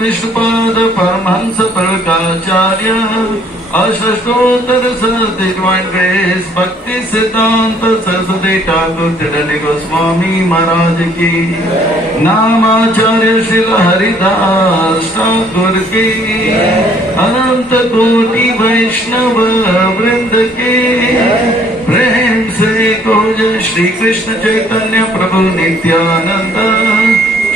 Vishnupad Paramhans प्रकाचार्य अष्टोत्तर Saraswati divine grace भक्ति सिद्धांत सरस्वती ठाकुर तिरली गोस्वामी महाराज की नामाचार्य श्री हरिदास ठाकुर की अनंत कोटि वैष्णव वृंद की प्रेम से कोज श्री कृष्ण चैतन्य प्रभु नित्यानंद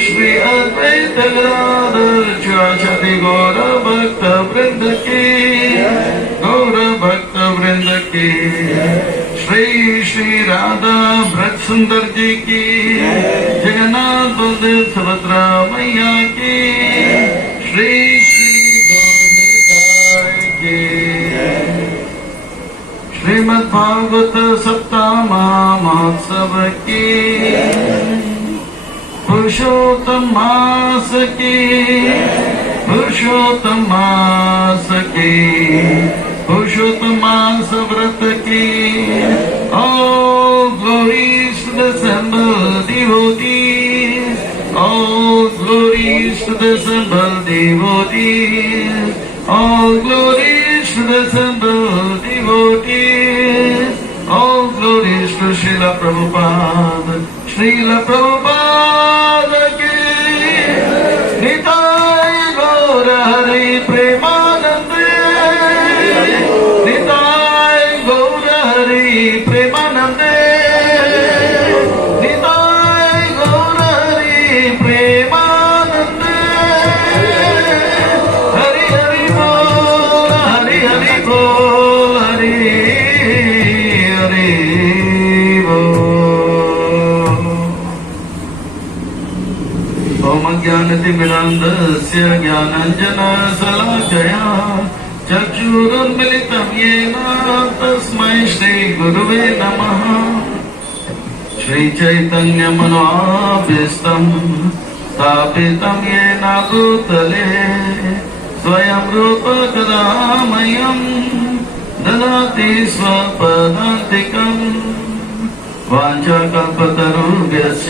श्री अद्वैत गदाधर शिवाचार्य गौर भक्त वृंद की श्री श्री राधा व्रत सुंदर जी की जगन्नाथ बलदेव सुभद्रा मैया की श्री श्री गौनिताय की श्रीमद् भागवत सप्ताह महोत्सव की पुरुषोत्तम मास की पुरुषोत्तम मास व्रत की all glories to the assembled devotees, all glories to the assembled devotees, all glories to the assembled devotees, all glories to Srila Prabhupada ki Nitai Gaur Hari Premanande Nitai Gaur Hari Premanande Nitai Gaur Hari Premanande Hari Hari Bol Hari Hari Bol Hari Hari ज्ञानतिमिरान्धस्य ज्ञानाञ्जनशलाकया चक्षुरुन्मिलितं येन तस्मै श्रीगुरुवे नमः। श्रीचैतन्यमनोभीष्टं स्थापितं येन भूतले स्वयं रूप कदा मह्यं ददाति स्वपदान्तिकम् वाञ्छाकल्पतरुभ्यश्च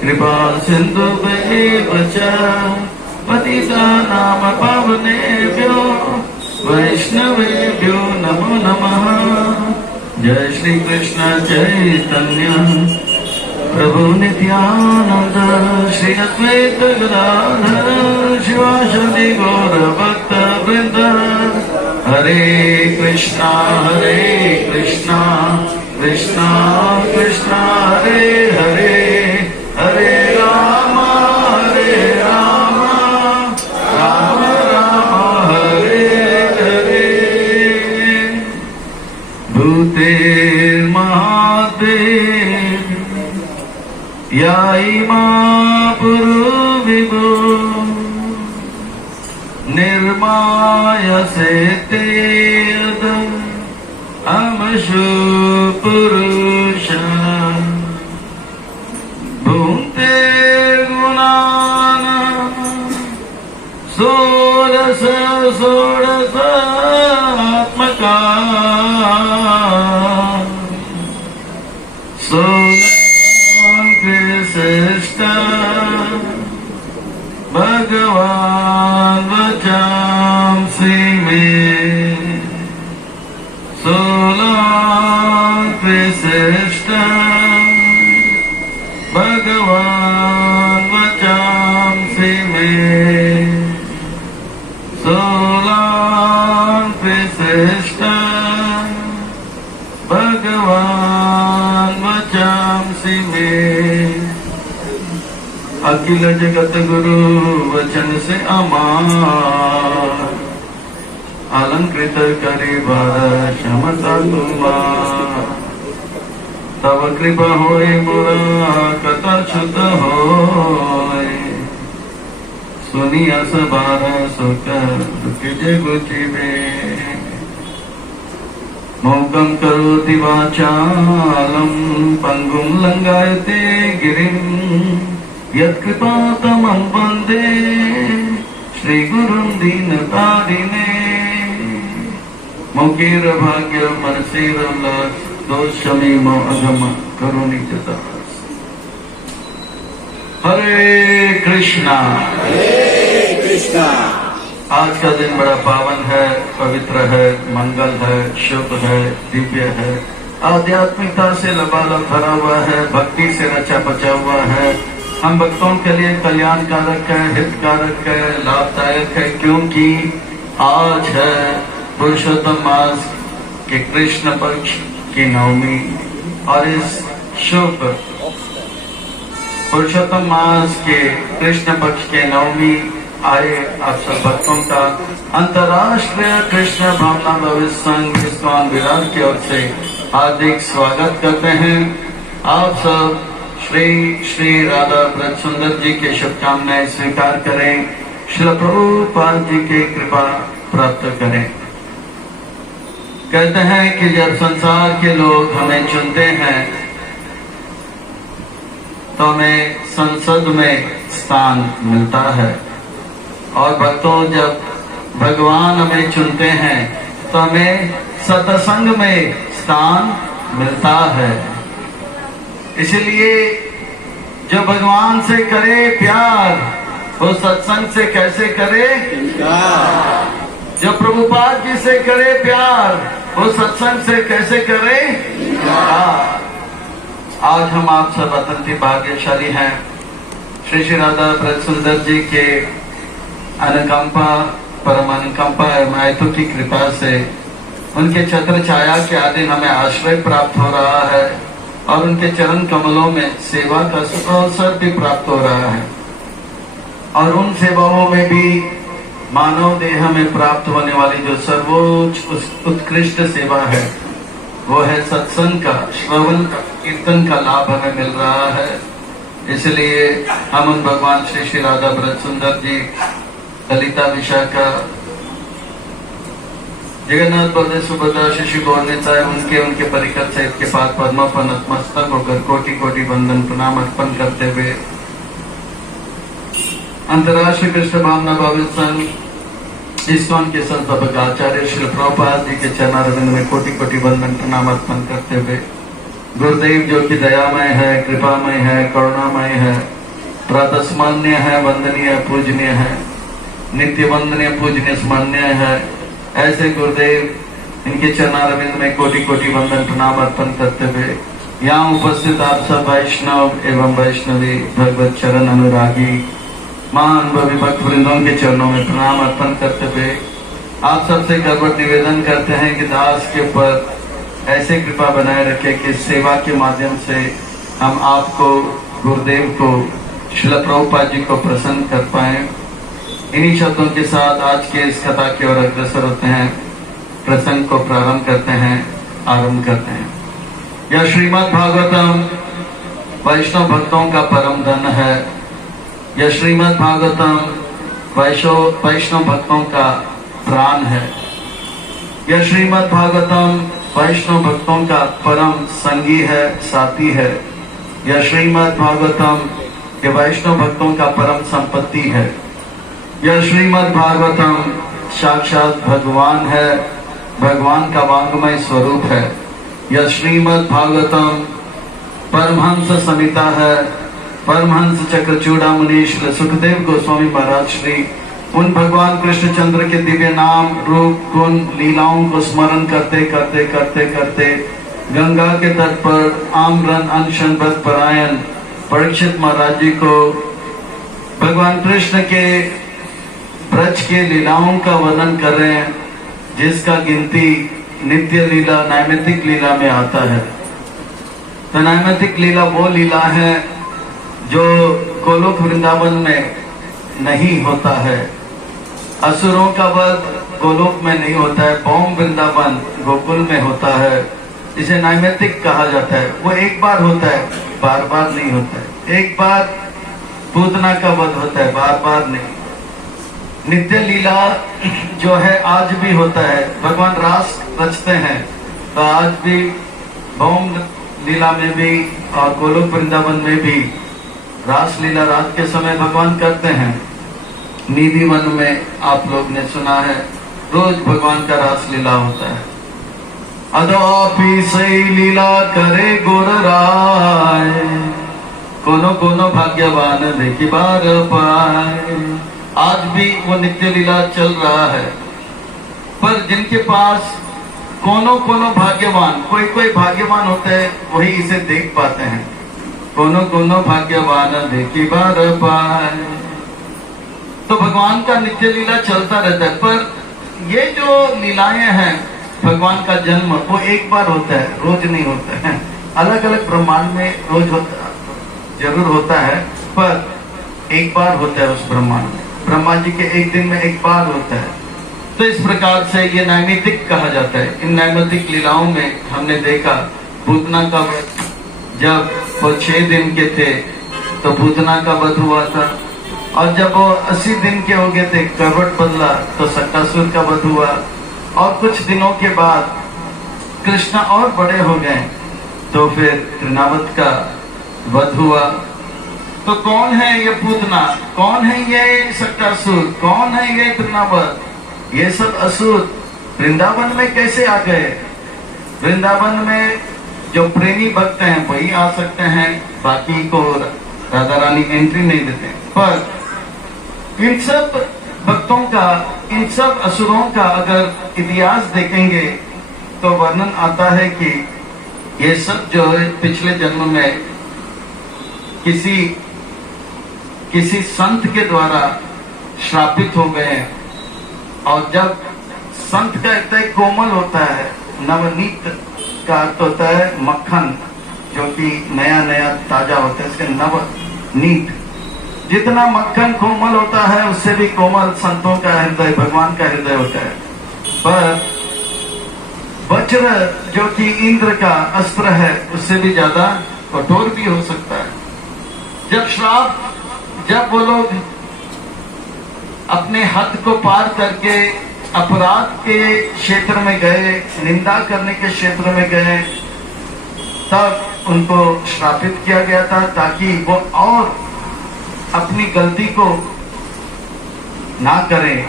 कृपा सिन्धुभ्येव च पतितानां पावनेभ्यो वैष्णवेभ्यो नमो नमः। जय श्री कृष्ण चैतन्य प्रभु नित्यानंद श्री अद्वैत गदाधर शिवासादि गौर भक्त वृंद। हरे कृष्णा कृष्णा कृष्णा हरे हरे हरे राम राम राम हरे हरे। भूतेर्महादेव याइमा पुरु विभु निर्मायसे तेद अमशु पुरुष भूते गुणान षोडशात्मका श्रेष्ठ भगवान वचांसि मे श्रेष्ठ भगवान वचांसि मे श्रेष्ठ भगवान वचांसि मे। अखिल जगत गुरु वचन से अमार अलंकृत करे बार क्षमता तुम्हार। तब कृपा होए मोरा कथा छुत होए सुनिया सबार सुख जय गुचिबे। मौकं करोति वाचालं पंगुं लंघयते गिरिं यत्कृपातमं वन्दे श्रीगुरुं दीनतारिणे। मौकेर भाग्य मनसेर दोषमी मो अगम करुणी जता। हरे कृष्णा कृष्णा। आज का दिन बड़ा पावन है, पवित्र है, मंगल है, शुभ है, दिव्य है, आध्यात्मिकता से लबालब भरा हुआ है, भक्ति से रचा बचा हुआ है। हम भक्तों के लिए कल्याणकारक है, हितकारक है, लाभदायक है, क्योंकि आज है पुरुषोत्तम मास के कृष्ण पक्ष की नवमी। और इस शुभ पुरुषोत्तम मास के कृष्ण पक्ष के नवमी आए आप सब भक्तों का अंतर्राष्ट्रीय कृष्ण भावना भविष्य संघ इस्कॉन विराट की ओर से हार्दिक स्वागत करते हैं। आप सब श्री श्री राधा ब्रज सुंदर जी के शुभकामनाएं स्वीकार करें, श्री प्रभुपाद जी की कृपा प्राप्त करें। कहते हैं कि जब संसार के लोग हमें चुनते हैं तो हमें संसद में स्थान मिलता है, और भक्तों जब भगवान हमें चुनते हैं तो हमें सत्संग में स्थान मिलता है। इसलिए जो भगवान से करे प्यार वो सत्संग से कैसे करे? जो प्रभुपाद जी से करे प्यार वो सत्संग से कैसे करे? आज हम आप सब अत्यंत भाग्यशाली हैं। श्री श्री राधा ब्रज सुंदर जी के अनुकंपा, परम अनुकंपा एवं आयतों की कृपा से उनके छत्र छाया के आधीन हमें आश्रय प्राप्त हो रहा है, और उनके चरण कमलों में सेवा का अवसर भी प्राप्त हो रहा है। और उन सेवाओं में भी मानव देह में प्राप्त होने वाली जो सर्वोच्च उत्कृष्ट सेवा है वो है सत्संग का, श्रवण का, कीर्तन का लाभ हमें मिल रहा है। इसलिए हम उन भगवान श्री श्री राधा ब्रज सुंदर जी, ललिता विशाखा, जगन्नाथ बलदेव सुभद्रा शिशु गौरनेता उनके परिकर से के पास पद्मा पर नतमस्तक होकर कोटि कोटि वंदन प्रणाम अर्पण करते हुए अंतर्राष्ट्रीय कृष्ण भावना भविष्य संघ इस्कॉन के संस्थापक आचार्य श्री प्रभुपाद जी के चरणारविंद में कोटि कोटि वंदन प्रणाम अर्पण करते हुए गुरुदेव जो कि दयामय है, कृपामय है, करुणामय है, प्रातस्मरणीय है, वंदनीय पूजनीय है, नित्य वंदनीय पूजनीय स्मरणीय है, ऐसे गुरुदेव इनके चरणारविंद में कोटि कोटि वंदन प्रणाम अर्पण करते हुए यहाँ उपस्थित आप सब वैष्णव एवं वैष्णवी भगवत चरण अनुरागी महाअनुभवी भक्त वृंदों के चरणों में प्रणाम अर्पण करते हुए आप सबसे गर्वत निवेदन करते हैं कि दास के ऊपर ऐसे कृपा बनाए रखे कि सेवा के माध्यम से हम आपको, गुरुदेव को, श्रील प्रभुपाद जी को प्रसन्न कर पाए। इन्हीं शब्दों के साथ आज के इस कथा की ओर अग्रसर होते हैं, प्रसंग को प्रारंभ करते हैं, आरंभ करते हैं। यह श्रीमद् भागवतम वैष्णव भक्तों का परम धन है। यह श्रीमद् भागवतम वैष्णव भक्तों का प्राण है। यह श्रीमद् भागवतम वैष्णव भक्तों का परम संगी है, साथी है। यह श्रीमद् भागवतम के वैष्णव भक्तों का परम संपत्ति है। यह श्रीमद् भागवतम साक्षात भगवान है, भगवान का वांगमय स्वरूप है। यह श्रीमद् भागवतम परमहंस संहिता है। परमहंस चक्रचूड़ामणि श्री सुखदेव गोस्वामी महाराज श्री उन भगवान कृष्णचंद्र के दिव्य नाम, रूप, गुण, लीलाओं को स्मरण करते करते करते करते गंगा के तट पर आमरन अनशन व्रत परायण परीक्षित महाराज जी को भगवान कृष्ण के ब्रज के लीलाओं का वर्णन कर रहे हैं, जिसका गिनती नित्य लीला, नैमित्तिक लीला में आता है। तो नैमित्तिक लीला वो लीला है जो गोलोक वृंदावन में नहीं होता है। असुरों का वध गोलोक में नहीं होता है, बौम वृंदावन गोकुल में होता है। इसे नैमित्तिक कहा जाता है। वो एक बार होता है, बार बार नहीं होता है। एक बार पूतना का वध होता है, बार बार नहीं। नित्य लीला जो है आज भी होता है। भगवान रास रचते हैं तो आज भी बौम लीला में भी और गोलोक वृंदावन में भी रास लीला रात के समय भगवान करते हैं। निधि वन में आप लोग ने सुना है, रोज भगवान का रास लीला होता है। अदोपी सही लीला करे गोर राय, कोनो कोनो भाग्यवान देखी बार पाए। आज भी वो नित्य लीला चल रहा है। पर जिनके पास कोनो कोनो भाग्यवान, कोई कोई भाग्यवान होते हैं वही इसे देख पाते हैं। कोनो कोनो भाग्यवान देखी बार पाए। तो भगवान का नित्य लीला चलता रहता है। पर ये जो लीलाएं हैं, भगवान का जन्म वो एक बार होता है, रोज नहीं होता है। अलग अलग ब्रह्मांड में रोज होता, जरूर होता है, पर एक बार होता है उस ब्रह्मांड में। ब्रह्मा जी के एक दिन में एक बार होता है। तो इस प्रकार से ये नैमित्तिक कहा जाता है। इन नैमित्तिक लीलाओं में हमने देखा पूतना का वध, जब वो 6 दिन के थे तो पूतना का वध हुआ था, और जब वो 80 दिन के हो गए थे, करवट बदला, तो सट्टासुर का वध हुआ। और कुछ दिनों के बाद कृष्ण और बड़े हो गए तो फिर तृणावत का वध हुआ। तो कौन है ये पूतना, कौन है ये सट्टासुर, कौन है ये तृणावत? ये सब असुर वृंदावन में कैसे आ गए? वृंदावन में जो प्रेमी भक्त हैं वही आ सकते हैं, बाकी को राधा रानी एंट्री नहीं देते। पर इन सब भक्तों का, इन सब असुरों का अगर इतिहास देखेंगे तो वर्णन आता है कि ये सब जो है पिछले जन्म में किसी संत के द्वारा श्रापित हो गए हैं। और जब संत का इतना कोमल होता है, नवनीत का अर्थ होता है मक्खन, जो कि नया नया ताजा होता है, इसके नवनीत। जितना मक्खन कोमल होता है उससे भी कोमल संतों का हृदय, भगवान का हृदय होता है। पर वज्र जो कि इंद्र का अस्त्र है उससे भी ज्यादा कठोर भी हो सकता है। जब वो लोग अपने हद को पार करके अपराध के क्षेत्र में गए, निंदा करने के क्षेत्र में गए, तब उनको श्रापित किया गया था ताकि वो और अपनी गलती को ना करें,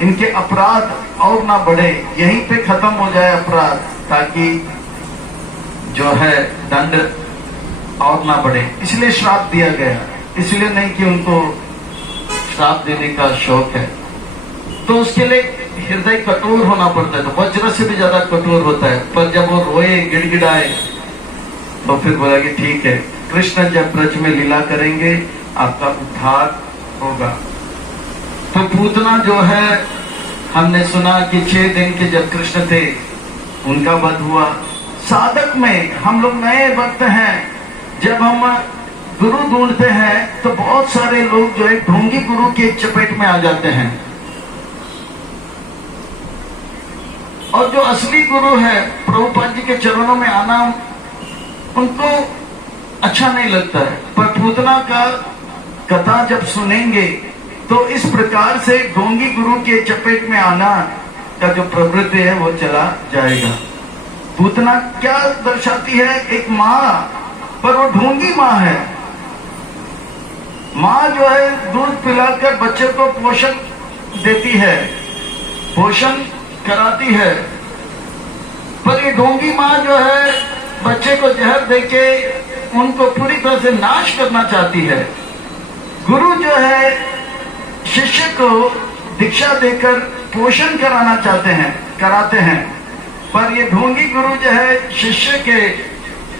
इनके अपराध और ना बढ़े, यहीं पे खत्म हो जाए अपराध, ताकि जो है दंड और ना बढ़े। इसलिए श्राप दिया गया, इसलिए नहीं कि उनको श्राप देने का शौक है। तो उसके लिए हृदय कठोर होना पड़ता है, तो वज्र से भी ज्यादा कठोर होता है। पर जब वो रोए, गिड़गिड़ाए, तो फिर बोला कि ठीक है, कृष्ण जब ब्रज में लीला करेंगे आपका उद्धार होगा। तो पूतना जो है, हमने सुना कि 6 दिन के जब कृष्ण थे उनका वध हुआ। साधक में हम लोग नए भक्त हैं, जब हम गुरु ढूंढते हैं तो बहुत सारे लोग जो है ढोंगी गुरु के चपेट में आ जाते हैं, और जो असली गुरु है प्रभुपाद जी के चरणों में आना उनको अच्छा नहीं लगता है। पर पूतना का कथा जब सुनेंगे तो इस प्रकार से ढोंगी गुरु के चपेट में आना का जो प्रवृत्ति है वो चला जाएगा। पूतना क्या दर्शाती है? एक माँ, पर वो ढोंगी माँ है। माँ जो है दूध पिलाकर बच्चे को पोषण देती है, पोषण कराती है, पर ये ढोंगी माँ जो है बच्चे को जहर देके उनको पूरी तरह से नाश करना चाहती है। गुरु जो है शिष्य को दीक्षा देकर पोषण कराना कराते हैं, पर ये ढोंगी गुरु जो है शिष्य के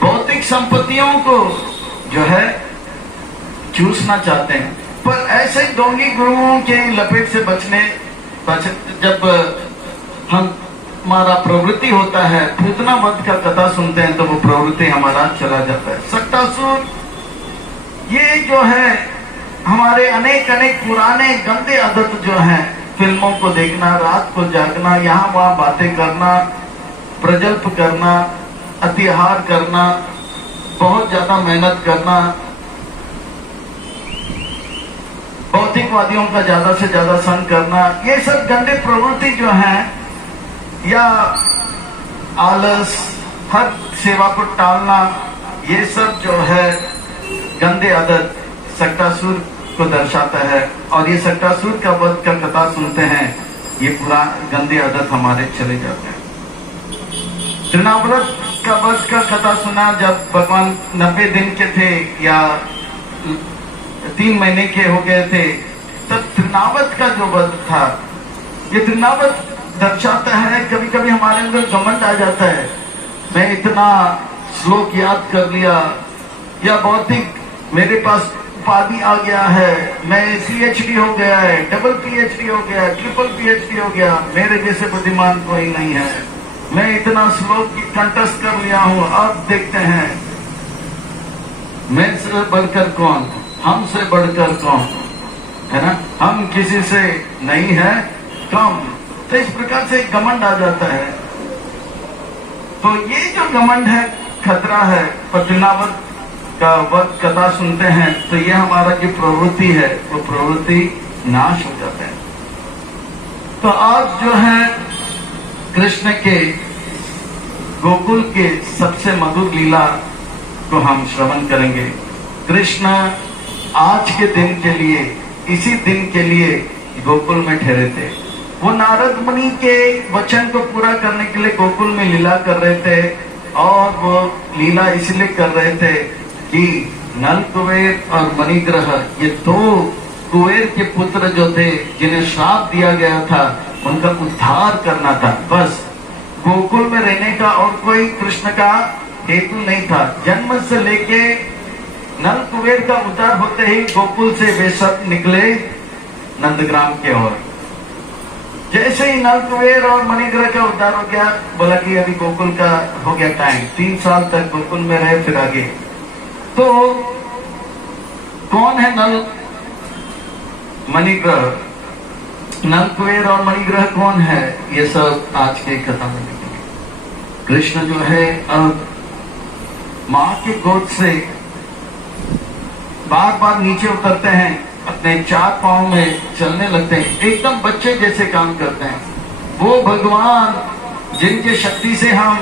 भौतिक संपत्तियों को जो है चूसना चाहते हैं। पर ऐसे ढोंगी गुरुओं के लपेट से जब हमारा प्रवृत्ति होता है, पूतना वध का कथा सुनते हैं तो वो प्रवृत्ति हमारा चला जाता है। सट्टासुर ये जो है हमारे अनेक पुराने गंदे आदत जो हैं, फिल्मों को देखना, रात को जागना, यहाँ वहाँ बातें करना, प्रजल्प करना, अतिहार करना, बहुत ज्यादा मेहनत करना, भौतिकवादियों का ज्यादा से ज्यादा संग करना, ये सब गंदे प्रवृत्ति जो हैं, या आलस, हर सेवा को टालना, ये सब जो है गंदे आदत सट्टासुर को दर्शाता है। और ये सट्टासुर का वध का कथा सुनते हैं, ये पूरा गंदे आदत हमारे चले जाते हैं। तृणाव्रत का वध का कथा सुना, जब भगवान 90 दिन के थे या 3 महीने के हो गए थे, तब तृणावत का जो वध था, ये तृणावत दर्शाता है कभी कभी हमारे अंदर घमंड आ जाता है, मैं इतना श्लोक याद कर लिया, या भौतिक मेरे पास उपाधि आ गया है, मैं PhD हो गया है, डबल PhD हो गया, ट्रिपल PhD हो गया, मेरे जैसे बुद्धिमान कोई नहीं है, मैं इतना श्लोक की कंठस्थ कर लिया हूं, अब देखते हैं मैं से बढ़कर कौन, हमसे बढ़कर कौन, है ना, हम किसी से नहीं है कम। तो इस प्रकार से घमंड आ जाता है। तो ये जो घमंड है खतरा है। तृणावत का वक्त कथा सुनते हैं तो ये हमारा जो प्रवृत्ति है वो प्रवृत्ति नाश हो जाता है। तो आज जो है कृष्ण के गोकुल के सबसे मधुर लीला को हम श्रवण करेंगे। कृष्ण आज के दिन के लिए, इसी दिन के लिए गोकुल में ठहरे थे। वो नारद मुनि के वचन को पूरा करने के लिए गोकुल में लीला कर रहे थे, और वो लीला इसलिए कर रहे थे कि नल कुबेर और मणिग्रह, ये दो कुबेर के पुत्र जो थे जिन्हें श्राप दिया गया था, उनका उद्धार करना था। बस गोकुल में रहने का और कोई कृष्ण का हेतु नहीं था। जन्म से लेके नल कुबेर का उद्धार होते ही गोकुल से वे सब निकले नंदग्राम के ओर। जैसे ही नल कुबेर और मणिग्रह का उद्धार हो गया, बोला कि अभी गोकुल का हो गया टाइम, 3 साल तक गोकुल में रहे, फिर आगे। तो कौन है नल मणिग्रह, नल कुबेर और मणिग्रह कौन है, ये सब आज के कथा में देखेंगे। कृष्ण जो है अब मां के गोद से बार बार नीचे उतरते हैं, अपने 4 पांव में चलने लगते हैं, एकदम बच्चे जैसे काम करते हैं। वो भगवान जिनके शक्ति से हम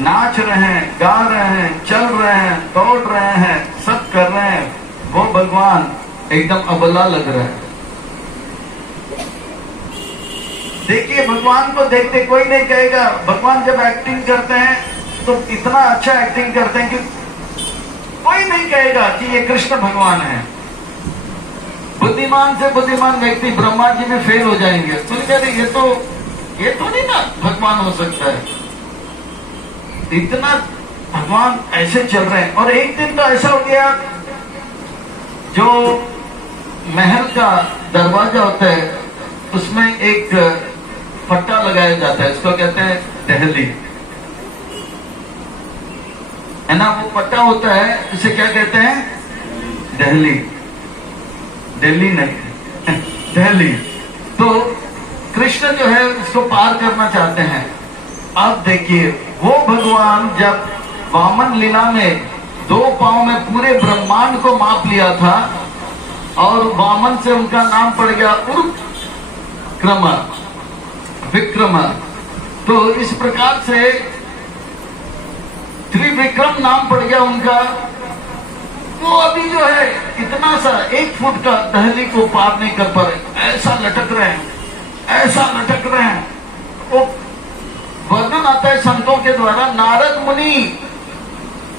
नाच रहे हैं, गा रहे हैं, चल रहे हैं, दौड़ रहे हैं, सब कर रहे हैं, वो भगवान एकदम अबला लग रहा है। देखिए भगवान को देखते कोई नहीं कहेगा, भगवान जब एक्टिंग करते हैं तो इतना अच्छा एक्टिंग करते हैं कि कोई नहीं कहेगा कि ये कृष्ण भगवान है। बुद्धिमान से बुद्धिमान व्यक्ति ब्रह्मा जी में फेल हो जाएंगे, तो कहते ये तो नहीं ना भगवान हो सकता है। इतना भगवान ऐसे चल रहे हैं। और एक दिन तो ऐसा हो गया, जो महल का दरवाजा होता है उसमें एक पट्टा लगाया जाता है, इसको कहते हैं दहली, है ना। वो पट्टा होता है, इसे क्या कहते हैं, दहली, दिल्ली नहीं दहली। तो कृष्ण जो है उसको पार करना चाहते हैं। अब देखिए वो भगवान जब वामन लीला में 2 पांव में पूरे ब्रह्मांड को माप लिया था, और वामन से उनका नाम पड़ गया उर्क्रम विक्रम, तो इस प्रकार से त्रिविक्रम नाम पड़ गया उनका। वो अभी जो है इतना सा 1 फुट का दहली को पार नहीं कर पा रहे, ऐसा लटक रहे हैं, ऐसा लटक रहे हैं। वो वर्णन आता है संतों के द्वारा, नारद मुनि,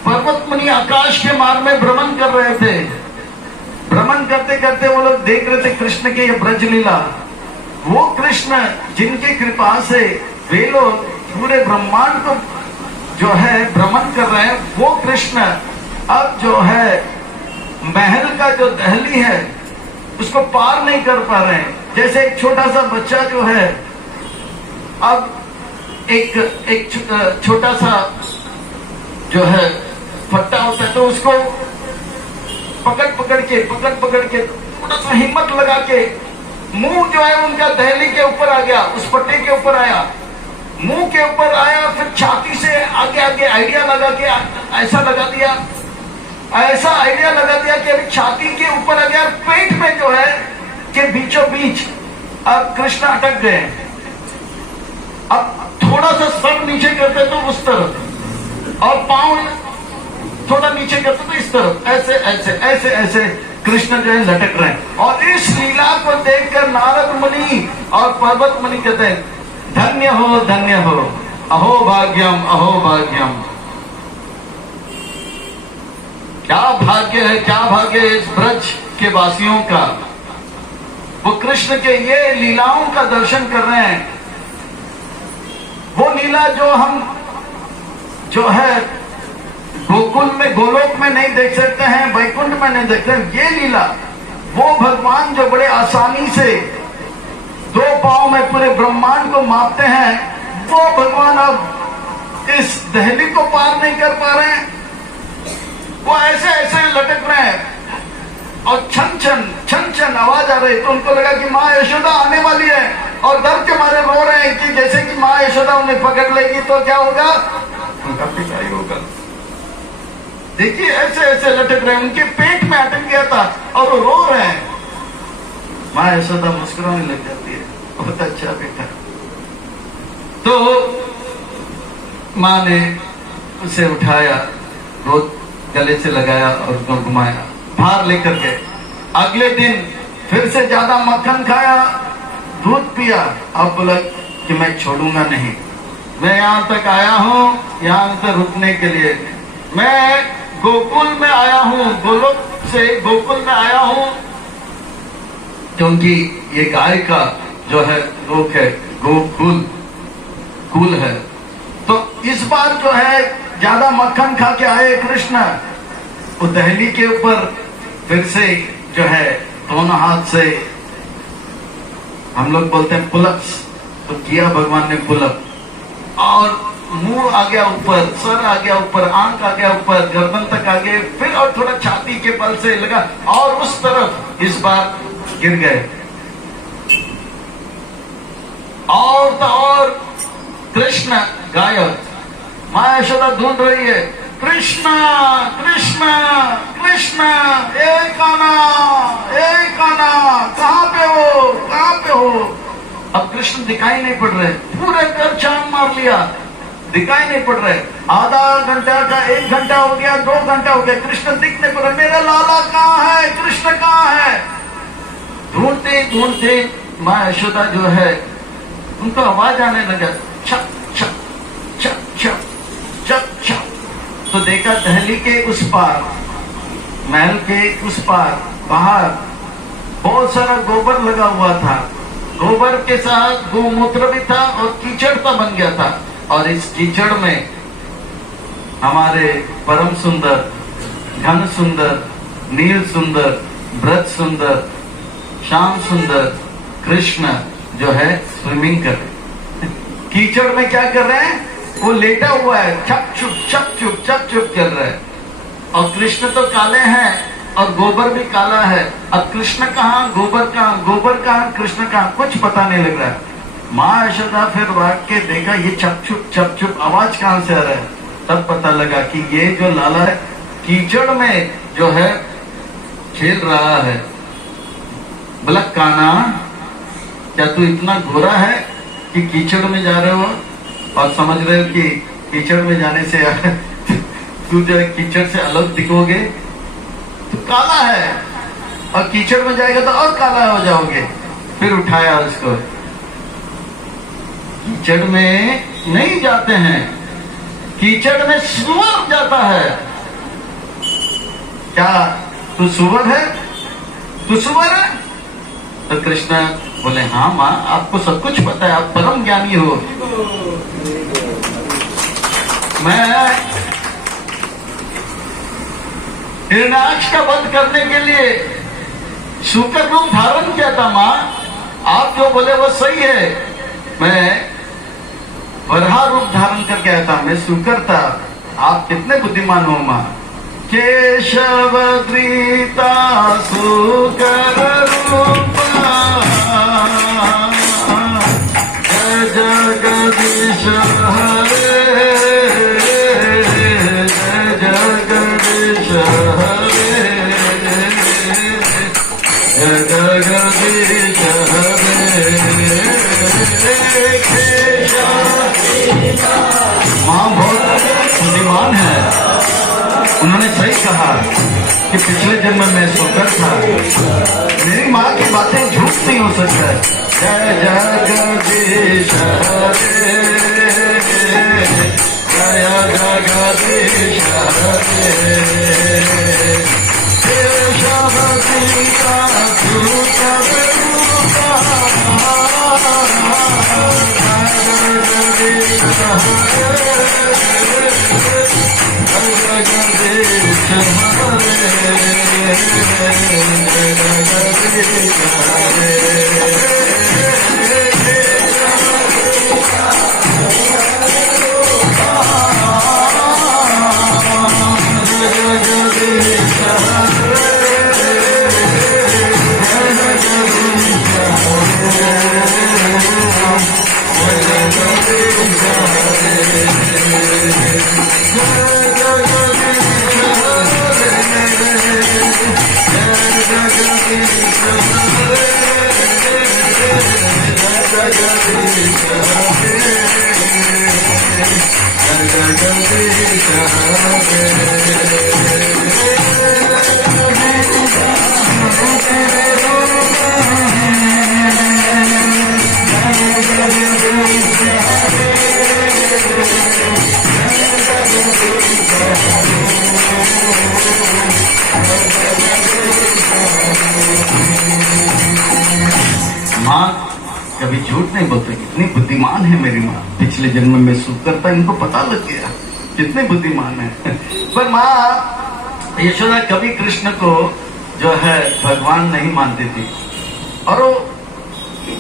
पर्वत मुनि आकाश के मार्ग में भ्रमण कर रहे थे। भ्रमण करते करते वो लोग देख रहे थे कृष्ण के ये ब्रज लीला। वो कृष्ण जिनकी कृपा से वे लोग पूरे ब्रह्मांड को जो है भ्रमण कर रहे हैं, वो कृष्ण अब जो है महल का जो दहली है उसको पार नहीं कर पा रहे हैं। जैसे एक छोटा सा बच्चा जो है, अब एक छोटा सा जो है फट्टा होता है, तो उसको पकड़ पकड़ के थोड़ा सा हिम्मत लगा के मुंह जो है उनका दहली के ऊपर आ गया, उस पट्टे के ऊपर आया, मुंह के ऊपर आया, फिर छाती से आगे आगे आइडिया लगा के ऐसा लगा दिया, ऐसा आइडिया लगा दिया कि अभी छाती के ऊपर आ गया, पेट में जो है के बीचों बीच अब कृष्ण अटक गए। अब थोड़ा सा सर नीचे करते तो उस तरफ, और पांव थोड़ा नीचे करते तो इस तरफ, ऐसे ऐसे ऐसे ऐसे कृष्ण जो है लटक रहे हैं। और इस लीला को देखकर नारद मुनि और पर्वत मुनि कहते हैं, धन्य हो अहो भाग्यम अहो भाग्यम। क्या भाग्य है, क्या भाग्य है इस ब्रज के वासियों का। वो कृष्ण के ये लीलाओं का दर्शन कर रहे हैं। वो लीला जो हम जो है गोकुल में, गोलोक में नहीं देख सकते हैं, वैकुंठ में नहीं देखते हैं, ये लीला वो भगवान जो बड़े आसानी से 2 पांव में पूरे ब्रह्मांड को मापते हैं, वो भगवान अब इस दहली को पार नहीं कर पा रहे हैं। वो ऐसे ऐसे लटक रहे हैं और छन छन आवाज आ रही। तो उनको लगा कि माँ यशोदा आने वाली है और डर के मारे रो रहे हैं कि जैसे कि माँ यशोदा उन्हें पकड़ लेगी तो क्या होगा, उनका पिटाई होगा। देखिए ऐसे ऐसे लटक रहे हैं, उनके पेट में अटक गया था और वो रो रहे हैं। माँ यशोदा मुस्कुराने लग जाती है, बहुत अच्छा बेटा। तो माँ ने उसे उठाया, गोद गले से लगाया और उसको घुमाया, बाहर लेकर गए। अगले दिन फिर से ज्यादा मक्खन खाया, दूध पिया। अब बोला कि मैं छोड़ूंगा नहीं, मैं यहां तक आया हूं, यहां से रुकने के लिए। मैं गोकुल में आया हूं, गोलोक से गोकुल में आया हूं, क्योंकि ये गाय का जो है लोक है, गोकुल कुल है। तो इस बार जो है ज्यादा मक्खन खा के आए कृष्ण, वो दहली के ऊपर फिर से जो है दोनों हाथ से, हम लोग बोलते हैं पुलअप्स, तो किया भगवान ने पुलअप, और मुंह आ गया ऊपर, सर आ गया ऊपर, आंख आ गया ऊपर, गर्दन तक आ गए, फिर और थोड़ा छाती के बल से लगा और उस तरफ इस बार गिर गए। और तो और कृष्ण गायब, माँ यशोदा ढूंढ रही है, कृष्ण कृष्ण कृष्ण, ए कान्हा कहाँ पे हो, कहाँ पे हो। अब कृष्ण दिखाई नहीं पड़ रहे, पूरे घर चांद मार लिया, दिखाई नहीं पड़ रहे। आधा घंटा का 1 घंटा हो गया, 2 घंटा हो गया, कृष्ण दिख नहीं पड़ रहे। मेरा लाला कहाँ है, कृष्ण कहाँ है। ढूंढते ढूंढते माँ यशोदा जो है उनको आवाज आने लगा, छप छप छप छप छप छप। तो देखा दहली के उस पार, महल के उस पार बाहर बहुत सारा गोबर लगा हुआ था। गोबर के साथ गोमूत्र भी था और कीचड़ सा बन गया था। और इस कीचड़ में हमारे परम सुंदर, घन सुंदर, नील सुंदर, व्रत सुंदर, श्याम सुंदर कृष्ण जो है स्विमिंग कर रहे। कीचड़ में क्या कर रहे हैं, वो लेटा हुआ है, छप छुप चप चुप चल रहा है। और कृष्ण तो काले हैं और गोबर भी काला है। अब कृष्ण कहाँ, गोबर कहाँ, गोबर कहाँ, कृष्ण कहाँ, कुछ पता नहीं लग रहा है। माँ यशोदा फिर भाग के देखा ये छप छुप आवाज कहाँ से आ रहा है। तब पता लगा कि ये जो लाला है कीचड़ में जो है खेल रहा है। बोला कान्हा, क्या तू इतना गोरा है कि कीचड़ में जा रहे हो और समझ रहे हो कि कीचड़ में जाने से तू जो है कीचड़ से अलग दिखोगे। तो काला है और कीचड़ में जाएगा तो और काला हो जाओगे। फिर उठाया उसको, कीचड़ में नहीं जाते हैं, कीचड़ में सुअर जाता है। क्या तू सुअर है, तू सुअर है। तो कृष्ण बोले हाँ माँ, आपको सब कुछ पता है, आप परम ज्ञानी हो। मैं हिरण्याक्ष का वध करने के लिए शुकर रूप धारण किया था माँ, आप जो बोले वो सही है। मैं वराह रूप धारण करके आया था, मैं शुकर था। आप कितने बुद्धिमान हो माँ। केशव द्रीता शुकर रूपा, जगदीश हरे, जगदीश हरे, जगदीश हरे। माँ बहुत बुद्धिमान है, उन्होंने सही कहा कि पिछले जन्म में शुकर था। मेरी माँ की बातें झूठ नहीं हो सकता है। जय जगदीश हरे, जय जगदीश हरे, केशव सीता सुत रूपा, जगदीश माँ कभी झूठ नहीं बोलते, कितनी बुद्धिमान है मेरी माँ। पिछले जन्म में सुख करता, इनको पता लग गया कितने बुद्धिमान है। पर माँ यशोदा कभी कृष्ण को जो है भगवान नहीं मानती थी, और वो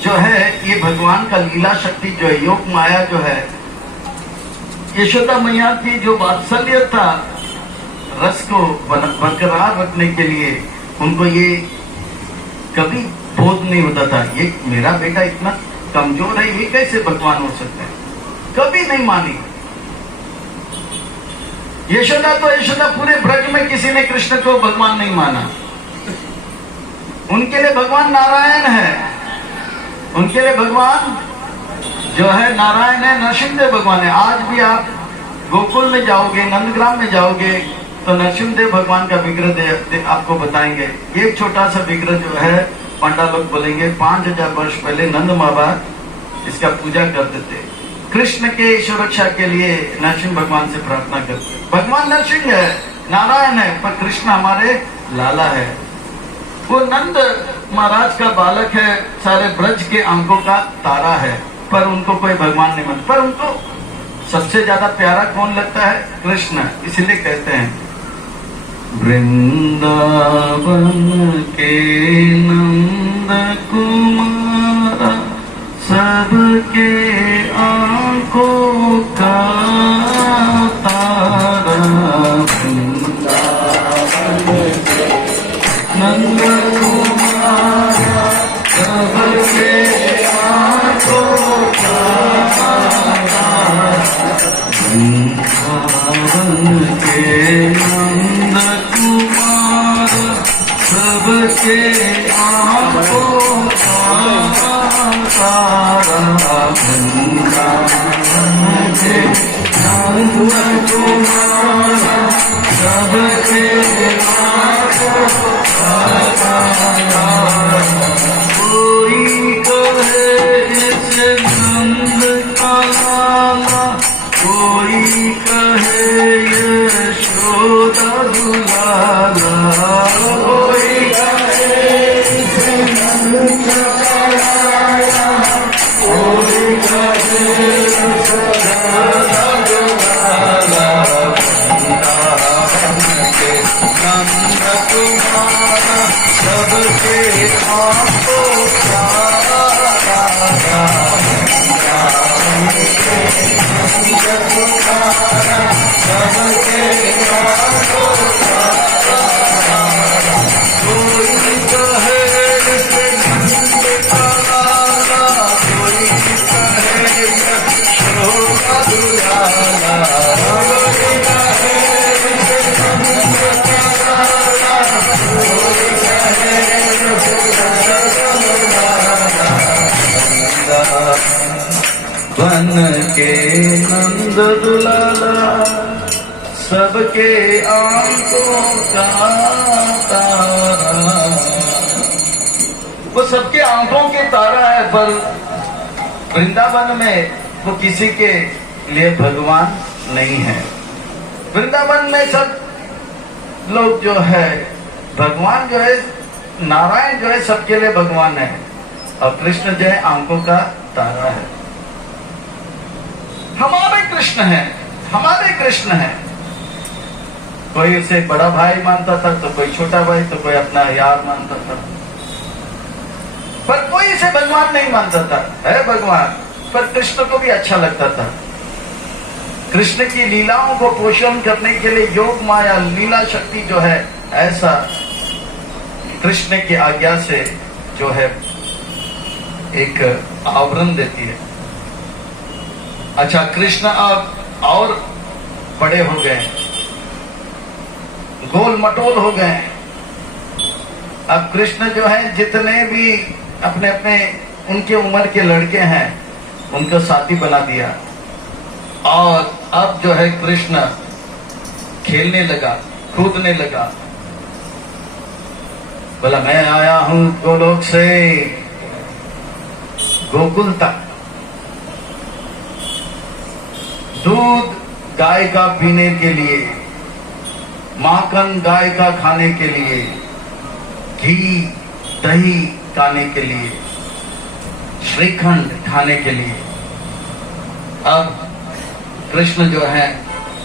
जो है ये भगवान का लीला शक्ति जो है, योग माया जो है, यशोदा मैया की जो वात्सल्य था, रस को बरकरार रखने के लिए उनको ये कभी बोध नहीं होता था, ये मेरा बेटा इतना कमजोर है, ये कैसे भगवान हो सकता है, कभी नहीं मानी। यशोदा तो यशोदा पूरे ब्रज में किसी ने कृष्ण को भगवान नहीं माना। उनके लिए भगवान नारायण है, उनके लिए भगवान जो है नारायण है, नरसिंहदेव भगवान है। आज भी आप गोकुल में जाओगे, नंदग्राम में जाओगे तो नरसिंहदेव भगवान का विग्रह आपको बताएंगे। एक छोटा सा विग्रह जो है, पंडा लोग बोलेंगे 5000 वर्ष पहले नंद महाराज इसका पूजा करते थे, कृष्ण के सुरक्षा के लिए नरसिंह भगवान से प्रार्थना करते। भगवान नरसिंह है, नारायण है, पर कृष्ण हमारे लाला है। वो नंद महाराज का बालक है, सारे ब्रज के आंखों का तारा है, पर उनको कोई भगवान नहीं मानता। पर उनको सबसे ज्यादा प्यारा कौन लगता है? कृष्ण। इसीलिए कहते हैं वृंदावन के नंद कुमारा, सबके आंखों का तारा। वृंदावन के नंद कुमारा, सबके आंखों का तारा। वृंदावन के नंद कुमारा, सबके आंखों का तारा। वृंदावन के नंद कुमारा, सबके आंखों का तारा। कोई कहे इसे नंद का लाला, कोई कहे यशोदा दुलाला। कोई कहे इसे नंद का लाला, कोई कहे यशोदा दुलाला। वृंदावन के नंद कुमारा, सबके आंखों का तारा। वृंदावन के नंद कुमारा, सबके आंखों का तारा। कोई कहे इसे नंद का लाला, कोई कहे यशोदा दुलाला। कोई कहे इसे नंद का लाला, कोई कहे यशोदा दुलाला। बन के नंद दुलाला, सबके आंखों का तारा। वो सबके आंखों के तारा है, पर वृंदावन में वो किसी के लिए भगवान नहीं है। वृंदावन में सब लोग जो है भगवान जो है, नारायण जो है सबके लिए भगवान है, और कृष्ण जो है आंखों का तारा है। हमारे कृष्ण है, हमारे कृष्ण है। कोई उसे बड़ा भाई मानता था, तो कोई छोटा भाई, तो कोई अपना यार मानता था, पर कोई इसे भगवान नहीं मानता था। है भगवान, पर कृष्ण को भी अच्छा लगता था। कृष्ण की लीलाओं को पोषण करने के लिए योग माया लीला शक्ति जो है, ऐसा कृष्ण की आज्ञा से जो है एक आवरण देती है। अच्छा, कृष्ण अब और बड़े हो गए, गोल मटोल हो गए। अब कृष्ण जो है जितने भी अपने अपने उनके उम्र के लड़के हैं उनको साथी बना दिया। और अब जो है कृष्ण खेलने लगा, कूदने लगा, बोला मैं आया हूं गोलोक से गोकुल तक, दूध गाय का पीने के लिए, माखन गाय का खाने के लिए, घी दही खाने के लिए, श्रीखंड खाने के लिए। अब कृष्ण जो है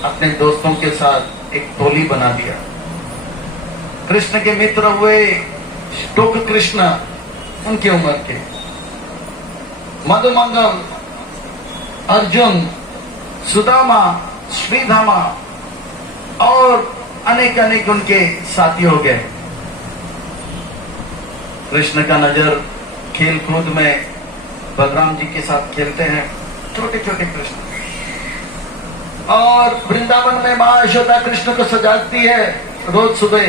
अपने दोस्तों के साथ एक टोली बना दिया। कृष्ण के मित्र हुए टोक कृष्ण, उनकी उम्र के, मधुमंगल, अर्जुन, सुदामा, श्रीधामा और अनेक अनेक उनके साथी हो गए। कृष्ण का नजर खेल कूद में बलराम जी के साथ खेलते हैं, छोटे छोटे कृष्ण, और वृंदावन में मां यशोदा कृष्ण को सजाती है रोज सुबह।